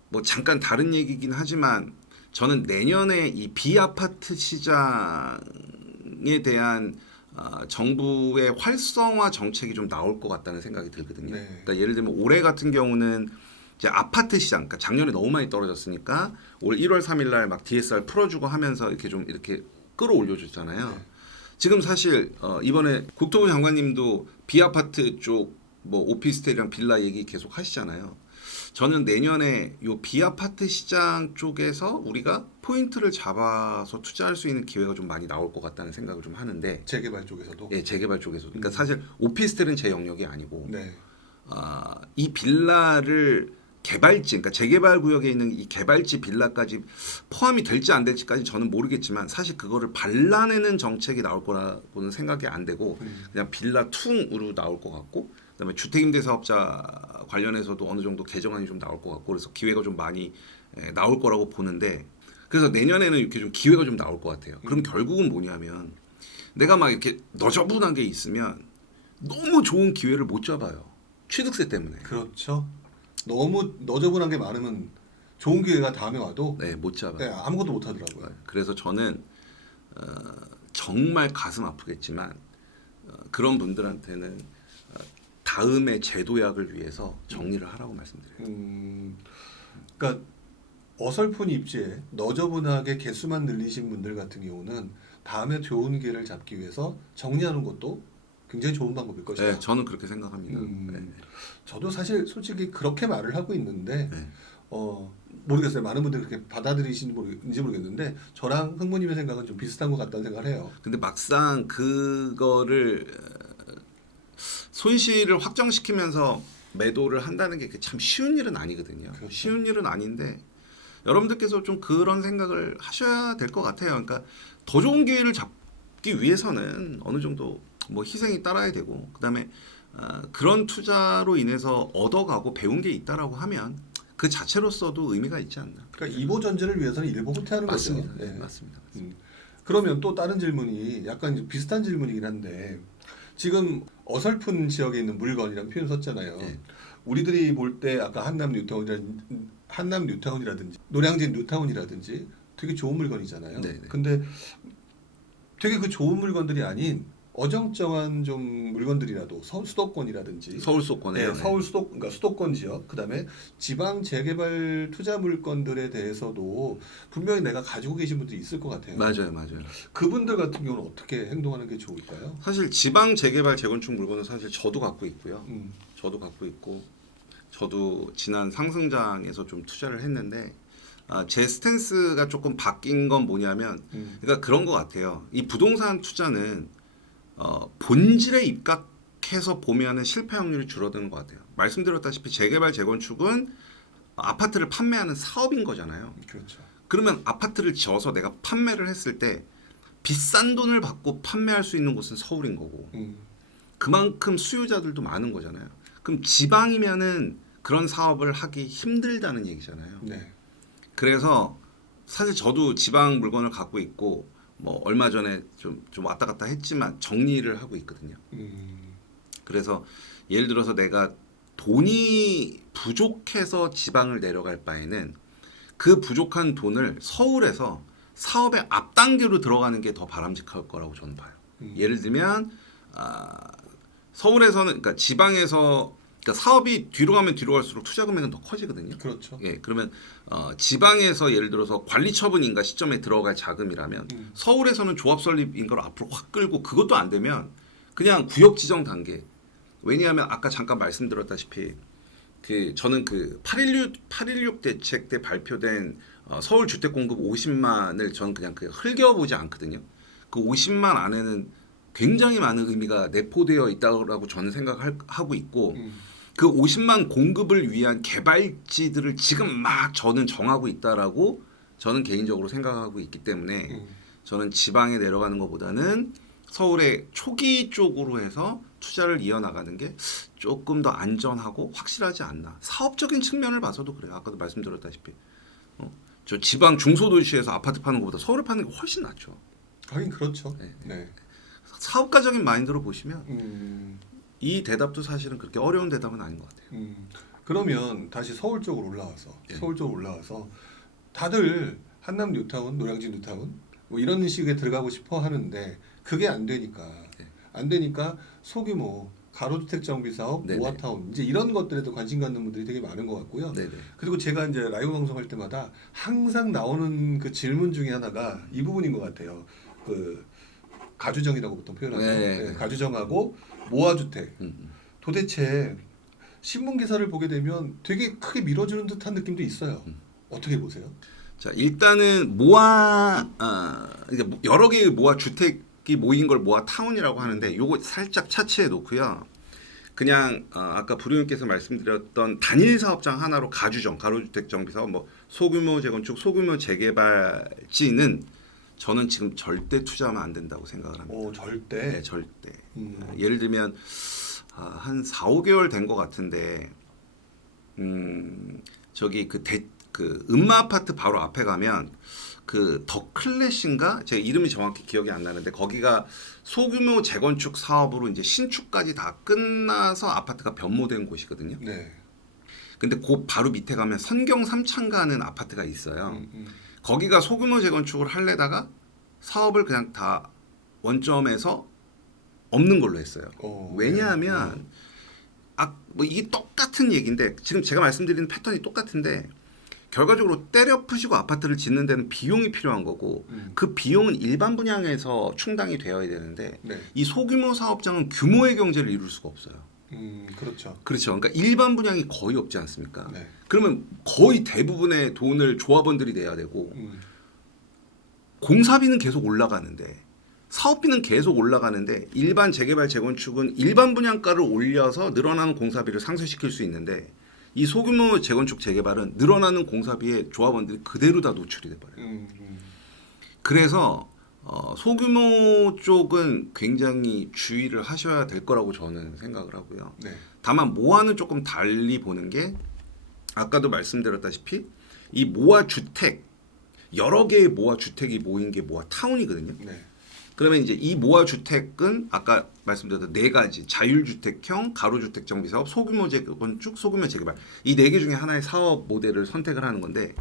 뭐 잠깐 다른 얘기긴 하지만 저는 내년에 이 비아파트 시장에 대한 정부의 활성화 정책이 좀 나올 것 같다는 생각이 들거든요. 네. 그러니까 예를 들면 올해 같은 경우는 이제 아파트 시장, 그러니까 작년에 너무 많이 떨어졌으니까 올 1월 3일 날 막 DSR 풀어주고 하면서 이렇게 좀 이렇게 끌어올려줬잖아요. 네. 지금 사실 이번에 국토부 장관님도 비아파트 쪽 뭐 오피스텔이랑 빌라 얘기 계속 하시잖아요. 저는 내년에 요 비아파트 시장 쪽에서 우리가 포인트를 잡아서 투자할 수 있는 기회가 좀 많이 나올 것 같다는 생각을 좀 하는데 재개발 쪽에서도. 예, 재개발 쪽에서. 그러니까 사실 오피스텔은 제 영역이 아니고 네. 이 빌라를 개발지, 그러니까 재개발 구역에 있는 이 개발지 빌라까지 포함이 될지 안 될지까지 저는 모르겠지만 사실 그거를 발라내는 정책이 나올 거라고는 생각이 안 되고 그냥 빌라 퉁으로 나올 것 같고 그다음에 주택임대사업자 관련해서도 어느 정도 개정안이 좀 나올 것 같고 그래서 기회가 좀 많이 나올 거라고 보는데 그래서 내년에는 이렇게 좀 기회가 좀 나올 것 같아요. 그럼 결국은 뭐냐면 내가 막 이렇게 너저분한 게 있으면 너무 좋은 기회를 못 잡아요. 취득세 때문에. 그렇죠. 너무 너저분한 게 많으면 좋은 기회가 다음에 와도 네, 못 잡아요. 네, 아무것도 못 하더라고요. 그래서 저는 정말 가슴 아프겠지만 그런 분들한테는 다음에 제도약을 위해서 정리를 하라고 말씀드려요. 그러니까 어설픈 입지에 너저분하게 개수만 늘리신 분들 같은 경우는 다음에 좋은 기회를 잡기 위해서 정리하는 것도 굉장히 좋은 방법일 것이다. 네, 저는 그렇게 생각합니다. 네. 저도 사실 솔직히 그렇게 말을 하고 있는데 네. 모르겠어요. 많은 분들이 그렇게 받아들이시는지 모르겠는데 저랑 흥부님의 생각은 좀 비슷한 것 같다는 생각을 해요. 근데 막상 그거를 손실을 확정시키면서 매도를 한다는 게 참 쉬운 일은 아니거든요. 그렇죠. 쉬운 일은 아닌데 여러분들께서 좀 그런 생각을 하셔야 될 것 같아요. 그러니까 더 좋은 기회를 잡기 위해서는 어느 정도 뭐 희생이 따라야 되고 그다음에 그런 투자로 인해서 얻어가고 배운 게 있다라고 하면 그 자체로서도 의미가 있지 않나. 그러니까 이보 전제를 위해서는 일보 후퇴하는 맞습니다. 거죠. 네, 맞습니다. 그러면 또 다른 질문이 약간 비슷한 질문이긴 한데 지금 어설픈 지역에 있는 물건이라는 표현 썼잖아요. 네. 우리들이 볼 때 아까 한남 뉴타운이라든지 노량진 뉴타운이라든지 되게 좋은 물건이잖아요. 네네. 근데 되게 그 좋은 물건들이 아닌 어정쩡한 좀 물건들이라도 서울 수도권이라든지 서울 수도권에 서울 그러니까 수도권 지역 그다음에 지방 재개발 투자 물건들에 대해서도 분명히 내가 가지고 계신 분들이 있을 것 같아요. 맞아요. 그분들 같은 경우는 어떻게 행동하는 게 좋을까요? 사실 지방 재개발 재건축 물건은 사실 저도 갖고 있고요. 저도 갖고 있고 저도 지난 상승장에서 좀 투자를 했는데 제 스탠스가 조금 바뀐 건 뭐냐면 그러니까 그런 것 같아요. 이 부동산 투자는 본질에 입각해서 보면은 실패 확률이 줄어드는 것 같아요. 말씀드렸다시피 재개발 재건축은 아파트를 판매하는 사업인 거잖아요. 그렇죠. 그러면 아파트를 지어서 내가 판매를 했을 때 비싼 돈을 받고 판매할 수 있는 곳은 서울인 거고 그만큼 수요자들도 많은 거잖아요. 그럼 지방이면은 그런 사업을 하기 힘들다는 얘기잖아요. 네. 그래서 사실 저도 지방 물건을 갖고 있고 뭐 얼마 전에 좀 왔다 갔다 했지만 정리를 하고 있거든요. 그래서 예를 들어서 내가 돈이 부족해서 지방을 내려갈 바에는 그 부족한 돈을 서울에서 사업의 앞단계로 들어가는 게 더 바람직할 거라고 저는 봐요. 예를 들면 서울에서는 그러니까 지방에서 그러니까 사업이 뒤로 가면 뒤로 갈수록 투자 금액은 더 커지거든요. 그렇죠. 예, 그러면 지방에서 예를 들어서 관리 처분 인가 시점에 들어갈 자금이라면 서울에서는 조합 설립 인가로 앞으로 확 끌고 그것도 안 되면 그냥 구역 지정 단계. 왜냐하면 아까 잠깐 말씀드렸다시피 저는 그 816 대책 때 발표된 서울 주택 공급 50만을 저는 그냥 흘겨보지 않거든요. 그 50만 안에는 굉장히 많은 의미가 내포되어 있다고 저는 생각하고 있고 그 50만 공급을 위한 개발지들을 지금 막 저는 정하고 있다라고 저는 개인적으로 생각하고 있기 때문에 저는 지방에 내려가는 것보다는 서울의 초기 쪽으로 해서 투자를 이어나가는 게 조금 더 안전하고 확실하지 않나. 사업적인 측면을 봐서도 그래요. 아까도 말씀드렸다시피 저 지방 중소도시에서 아파트 파는 것보다 서울에 파는 게 훨씬 낫죠. 하긴 그렇죠. 네. 네. 사업가적인 마인드로 보시면 이 대답도 사실은 그렇게 어려운 대답은 아닌 것 같아요. 그러면 다시 서울 쪽으로 올라와서 네. 서울 쪽으로 올라와서 다들 한남 뉴타운, 노량진 뉴타운 뭐 이런 식에 들어가고 싶어 하는데 그게 안 되니까 네. 안 되니까 소규모 가로주택 정비 사업, 네네. 모아타운 이제 이런 것들에도 관심 갖는 분들이 되게 많은 것 같고요. 네네. 그리고 제가 이제 라이브 방송할 때마다 항상 나오는 그 질문 중에 하나가 이 부분인 것 같아요. 그 가주정이라고 보통 표현하죠. 네. 네, 가주정하고 모아주택. 도대체 신문 기사를 보게 되면 되게 크게 밀어주는 듯한 느낌도 있어요. 어떻게 보세요? 자 일단은 그러니까 여러 개의 모아 주택이 모인 걸 모아 타운이라고 하는데 요거 살짝 차치해 놓고요. 그냥 아까 부류님께서 말씀드렸던 단일 사업장 하나로 가주정, 가로주택 정비 사업, 뭐 소규모 재건축, 소규모 재개발지는 저는 지금 절대 투자하면 안 된다고 생각을 합니다. 오, 절대. 네, 절대. 예를 들면 한 4, 5개월 된 것 같은데 저기 그 음마 아파트 바로 앞에 가면 그 더 클래시인가 제가 이름이 정확히 기억이 안 나는데 거기가 소규모 재건축 사업으로 이제 신축까지 다 끝나서 아파트가 변모된 곳이거든요. 네. 근데 그 바로 밑에 가면 선경 삼창가는 아파트가 있어요. 거기가 소규모 재건축을 할래다가 사업을 그냥 다 원점에서 없는 걸로 했어요. 왜냐하면 뭐 이게 똑같은 얘기인데 지금 제가 말씀드리는 패턴이 똑같은데 결과적으로 때려 부시고 아파트를 짓는 데는 비용이 필요한 거고 그 비용은 일반 분양에서 충당이 되어야 되는데 네. 이 소규모 사업장은 규모의 경제를 이룰 수가 없어요. 그렇죠. 그렇죠. 그러니까 일반 분양이 거의 없지 않습니까? 네. 그러면 거의 대부분의 돈을 조합원들이 내야 되고 공사비는 계속 올라가는데 사업비는 계속 올라가는데 일반 재개발 재건축은 일반 분양가를 올려서 늘어나는 공사비를 상쇄시킬 수 있는데 이 소규모 재건축 재개발은 늘어나는 공사비에 조합원들이 그대로 다 노출이 돼버려요. 그래서 소규모 쪽은 굉장히 주의를 하셔야 될 거라고 저는 생각을 하고요. 네. 다만 모아는 조금 달리 보는 게 아까도 말씀드렸다시피 이 모아 주택 여러 개의 모아 주택이 모인 게 모아 타운이거든요. 네. 그러면 이제 이 모아 주택은 아까 말씀드렸던 네 가지 자율주택형 가로주택 정비사업 소규모 재건축 소규모 재개발 이 네 개 중에 하나의 사업 모델을 선택을 하는 건데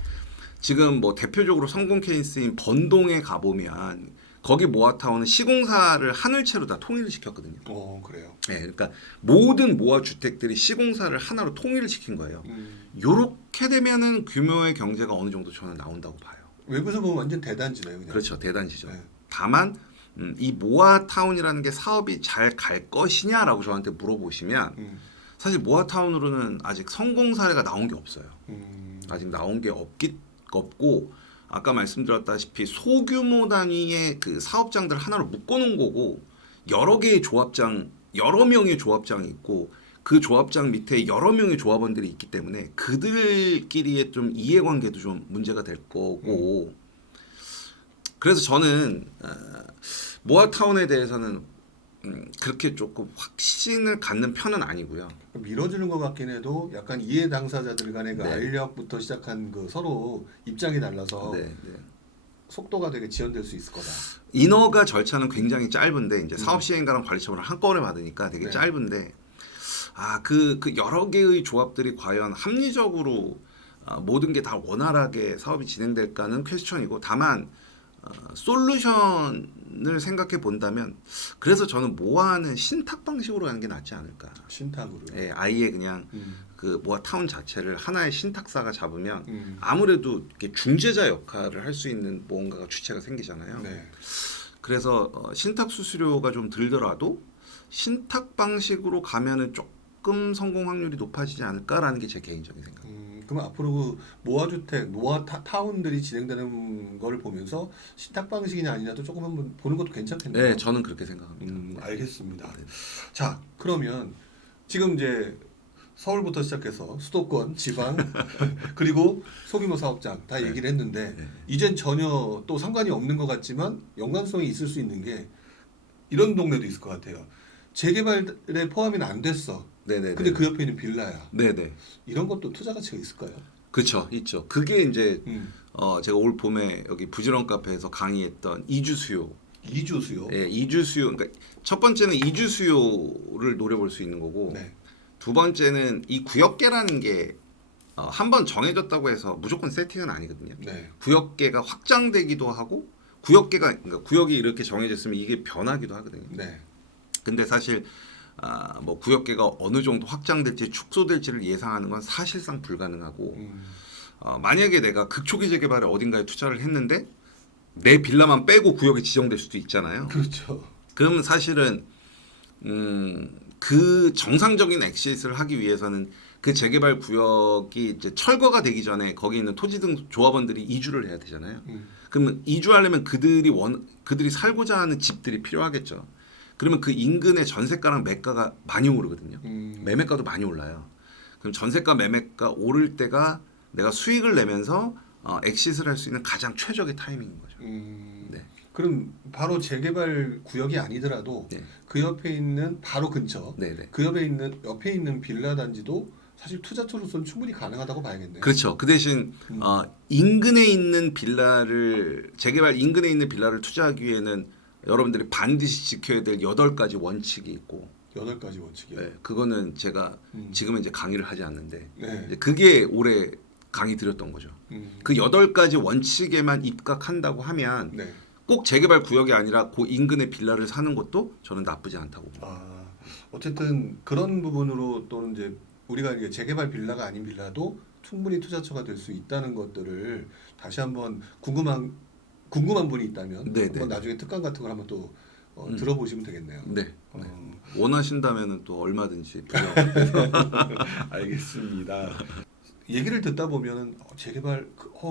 지금 뭐 대표적으로 성공 케이스인 번동에 가보면 거기 모아타운은 시공사를 하늘채로 다 통일을 시켰거든요. 그래요. 네, 그러니까 모든 모아 주택들이 시공사를 하나로 통일을 시킨 거예요. 요렇게 되면은 규모의 경제가 어느 정도 저는 나온다고 봐요. 외부에서 보면 완전 대단지네요. 그냥. 그렇죠, 대단지죠. 네. 다만 이 모아타운이라는 게 사업이 잘 갈 것이냐라고 저한테 물어보시면 사실 모아타운으로는 아직 성공 사례가 나온 게 없어요. 아직 나온 게 없고 아까 말씀드렸다시피 소규모 단위의 그 사업장들 하나로 묶어놓은 거고 여러 개의 조합장, 여러 명의 조합장이 있고 그 조합장 밑에 여러 명의 조합원들이 있기 때문에 그들끼리의 좀 이해관계도 좀 문제가 될 거고 그래서 저는 모아타운에 대해서는 그렇게 조금 확신을 갖는 편은 아니고요. 밀어주는 것 같긴 해도 약간 이해 당사자들 간의 그 네. 알력부터 시작한 그 서로 입장이 달라서 네. 속도가 되게 지연될 수 있을 거다. 인허가 절차는 굉장히 짧은데 이제 사업 시행가랑 관리 처분을 한꺼번에 받으니까 되게 네. 짧은데 그 여러 개의 조합들이 과연 합리적으로 모든 게 다 원활하게 사업이 진행될까는 퀘스천이고 다만 솔루션을 생각해 본다면 그래서 저는 모아는 신탁 방식으로 가는 게 낫지 않을까. 신탁으로. 예, 아예 그냥 그 모아 타운 자체를 하나의 신탁사가 잡으면 음. 아무래도 이렇게 중재자 역할을 할 수 있는 뭔가가 주체가 생기잖아요. 네. 그래서 신탁 수수료가 좀 들더라도 신탁 방식으로 가면은 조금 성공 확률이 높아지지 않을까라는 게 제 개인적인 생각입니다. 그럼 앞으로 그 모아주택, 타운들이 진행되는 걸 보면서 신탁 방식이냐 아니냐도 조금 한번 보는 것도 괜찮겠네요. 네, 저는 그렇게 생각합니다. 네. 알겠습니다. 네. 자, 그러면 지금 이제 서울부터 시작해서 수도권, 지방 그리고 소규모 사업장 다 얘기를 했는데 네. 이젠 전혀 또 상관이 없는 것 같지만 연관성이 있을 수 있는 게 이런 동네도 있을 것 같아요. 재개발에 포함이 안 됐어. 네네. 근데 그 옆에 있는 빌라야. 네네. 이런 것도 투자 가치가 있을까요? 그렇죠, 있죠. 그게 이제 음. 제가 올 봄에 여기 부지런 카페에서 강의했던 이주 수요. 이주 수요. 예, 이주 수요. 그러니까 첫 번째는 이주 수요를 노려볼 수 있는 거고, 네. 두 번째는 이 구역계라는 게 한 번 정해졌다고 해서 무조건 세팅은 아니거든요. 네. 구역계가 확장되기도 하고, 그러니까 구역이 이렇게 정해졌으면 이게 변하기도 하거든요. 네. 근데 사실 뭐 구역계가 어느 정도 확장될지 축소될지를 예상하는 건 사실상 불가능하고, 만약에 내가 극초기 재개발에 어딘가에 투자를 했는데 내 빌라만 빼고 구역이 지정될 수도 있잖아요. 그렇죠. 그러면 사실은 그 정상적인 엑시트를 하기 위해서는 그 재개발 구역이 이제 철거가 되기 전에 거기 있는 토지 등 조합원들이 이주를 해야 되잖아요. 그러면 이주하려면 그들이 살고자 하는 집들이 필요하겠죠. 그러면 그 인근의 전세가랑 매가가 많이 오르거든요. 매매가도 많이 올라요. 그럼 전세가 매매가 오를 때가 내가 수익을 내면서 엑시트를 할 수 있는 가장 최적의 타이밍인 거죠. 네. 그럼 바로 재개발 구역이 아니더라도 네. 그 옆에 있는 바로 근처, 네네. 그 옆에 있는 빌라 단지도 사실 투자처로서는 충분히 가능하다고 봐야겠네요. 그렇죠. 그 대신 인근에 있는 재개발 인근에 있는 빌라를 투자하기 위해는 여러분들이 반드시 지켜야 될 8가지 원칙이 있고, 8가지 원칙이요. 네, 그거는 제가 지금은 이제 강의를 하지 않는데 네. 이제 그게 올해 강의 드렸던 거죠. 그 8가지 원칙에만 입각한다고 하면 네. 꼭 재개발 구역이 아니라 그 인근의 빌라를 사는 것도 저는 나쁘지 않다고 봅니다. 어쨌든 그런 부분으로 또는 이제 우리가 이게 재개발 빌라가 아닌 빌라도 충분히 투자처가 될 수 있다는 것들을 다시 한번 궁금한 분이 있다면 네, 한번 네. 나중에 특강 같은 걸 한번 또 들어보시면 되겠네요. 네. 원하신다면은 또 얼마든지 부여. 알겠습니다. 얘기를 듣다 보면은 재개발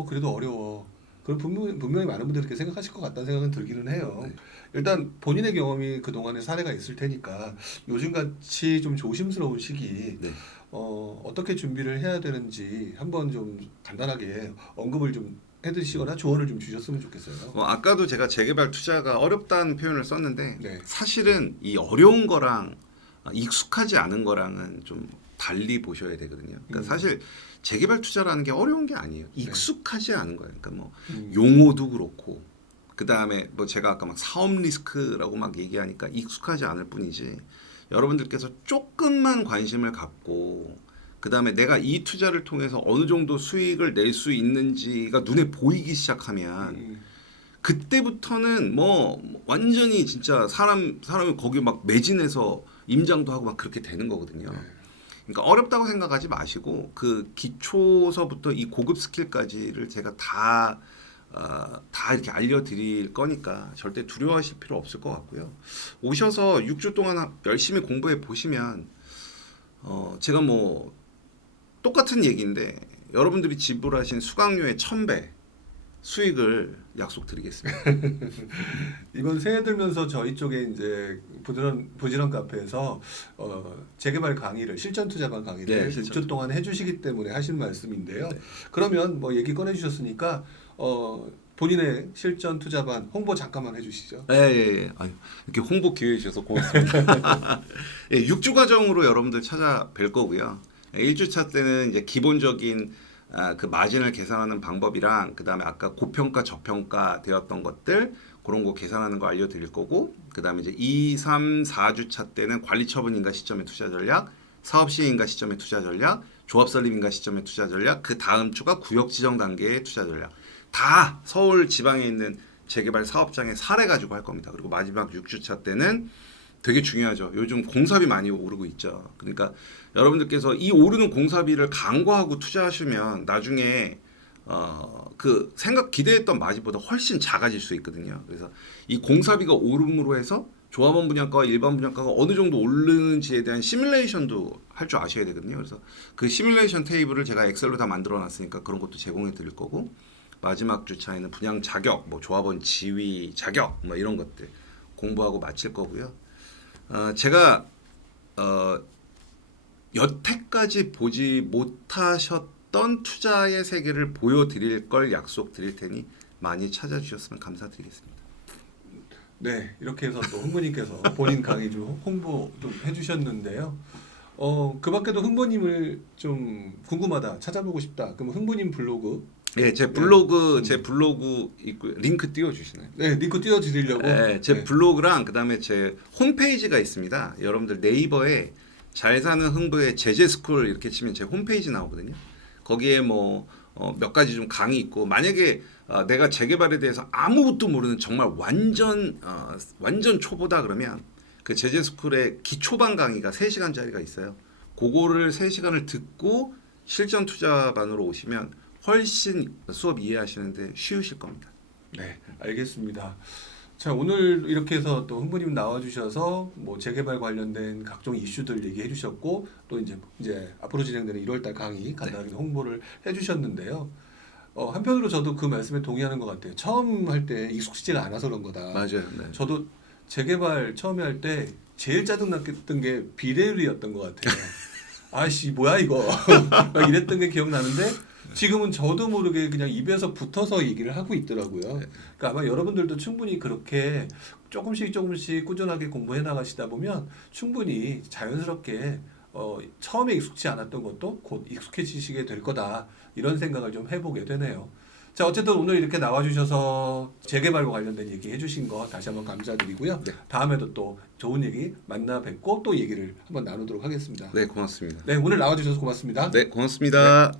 그래도 어려워. 그럼 분명히 많은 분들이 그렇게 생각하실 것 같다는 생각은 들기는 해요. 네. 일단 본인의 경험이 그 동안의 사례가 있을 테니까 요즘같이 좀 조심스러운 시기 네. 어떻게 준비를 해야 되는지 한번 좀 간단하게 언급을 좀 해드시거나 조언을 좀 주셨으면 좋겠어요. 아까도 제가 재개발 투자가 어렵다는 표현을 썼는데 네. 사실은 이 어려운 거랑 익숙하지 않은 거랑은 좀 달리 보셔야 되거든요. 그러니까 사실 재개발 투자라는 게 어려운 게 아니에요. 익숙하지 않은 거예요. 그러니까 뭐 용어도 그렇고 그 다음에 뭐 제가 아까 막 사업 리스크라고 막 얘기하니까 익숙하지 않을 뿐이지 여러분들께서 조금만 관심을 갖고 그 다음에 내가 이 투자를 통해서 어느 정도 수익을 낼 수 있는지가 눈에 보이기 시작하면 그때부터는 뭐 완전히 진짜 사람이 거기 막 매진해서 임장도 하고 막 그렇게 되는 거거든요. 그러니까 어렵다고 생각하지 마시고 그 기초서부터 이 고급 스킬까지를 제가 다 이렇게 알려드릴 거니까 절대 두려워하실 필요 없을 것 같고요. 오셔서 6주 동안 열심히 공부해 보시면 제가 뭐 똑같은 얘기인데 여러분들이 지불하신 수강료의 1000배 수익을 약속드리겠습니다. 이번 새해 들면서 저희 쪽에 이제 부지런 카페에서 재개발 강의를 실전 투자반 강의를 네, 6주 동안 해주시기 때문에 하신 말씀인데요. 네. 그러면 뭐 얘기 꺼내주셨으니까 본인의 실전 투자반 홍보 잠깐만 해주시죠. 예. 아니, 이렇게 홍보 기회 주셔서 고맙습니다. 예, 6주 과정으로 여러분들 찾아뵐 거고요. 1주차 때는 이제 기본적인 그 마진을 계산하는 방법이랑 그 다음에 아까 고평가 저평가 되었던 것들 그런 거 계산하는 거 알려드릴 거고 그 다음에 이제 2, 3, 4주차 때는 관리 처분인가 시점의 투자 전략, 사업 시행인가 시점의 투자 전략, 조합 설립인가 시점의 투자 전략, 그 다음 주가 구역 지정 단계의 투자 전략. 다 서울 지방에 있는 재개발 사업장의 사례 가지고 할 겁니다. 그리고 마지막 6주차 때는 되게 중요하죠. 요즘 공사비 많이 오르고 있죠. 그러니까 여러분들께서 이 오르는 공사비를 간과하고 투자하시면 나중에 그 생각 기대했던 마진보다 훨씬 작아질 수 있거든요. 그래서 이 공사비가 오름으로 해서 조합원 분양가와 일반 분양가가 어느 정도 오르는지에 대한 시뮬레이션도 할 줄 아셔야 되거든요. 그래서 그 시뮬레이션 테이블을 제가 엑셀로 다 만들어 놨으니까 그런 것도 제공해 드릴 거고, 마지막 주차에는 분양 자격, 뭐 조합원 지위 자격 뭐 이런 것들 공부하고 마칠 거고요. 제가 여태까지 보지 못하셨던 투자의 세계를 보여드릴 걸 약속드릴 테니 많이 찾아주셨으면 감사드리겠습니다. 네, 이렇게 해서 또 흥부님께서 본인 강의 좀 홍보 좀 해주셨는데요. 그 밖에도 흥부님을 좀 궁금하다, 찾아보고 싶다. 그럼 흥부님 블로그. 예, 제 블로그 있고요. 링크 띄워주시나요? 네, 링크 띄워드리려고. 네, 제 네. 블로그랑 그다음에 제 홈페이지가 있습니다. 여러분들 네이버에 잘 사는 흥부의 제재스쿨 이렇게 치면 제 홈페이지 나오거든요. 거기에 뭐 몇 가지 좀 강의 있고, 만약에 내가 재개발에 대해서 아무것도 모르는 정말 완전 초보다 그러면 그 제재스쿨의 기초반 강의가 3시간짜리가 있어요. 그거를 3시간을 듣고 실전 투자반으로 오시면 훨씬 수업 이해하시는데 쉬우실 겁니다. 네, 알겠습니다. 자, 오늘 이렇게 해서 또 흥부님 나와주셔서 뭐 재개발 관련된 각종 이슈들 얘기해 주셨고, 또 이제 앞으로 진행되는 1월달 강의 간단하게 홍보를 해주셨는데요. 한편으로 저도 그 말씀에 동의하는 것 같아요. 처음 할 때 익숙지가 않아서 그런 거다. 맞아요. 네. 저도 재개발 처음에 할 때 제일 짜증났던 게 비례율이었던 것 같아요. 아씨 뭐야 이거 막 이랬던 게 기억나는데, 지금은 저도 모르게 그냥 입에서 붙어서 얘기를 하고 있더라고요. 그러니까 아마 여러분들도 충분히 그렇게 조금씩 꾸준하게 공부해 나가시다 보면 충분히 자연스럽게 처음에 익숙치 않았던 것도 곧 익숙해지시게 될 거다, 이런 생각을 좀 해보게 되네요. 자, 어쨌든 오늘 이렇게 나와주셔서 재개발과 관련된 얘기 해주신 거 다시 한번 감사드리고요. 네. 다음에도 또 좋은 얘기 만나 뵙고 또 얘기를 한번 나누도록 하겠습니다. 네, 고맙습니다. 네, 오늘 나와주셔서 고맙습니다. 네, 고맙습니다.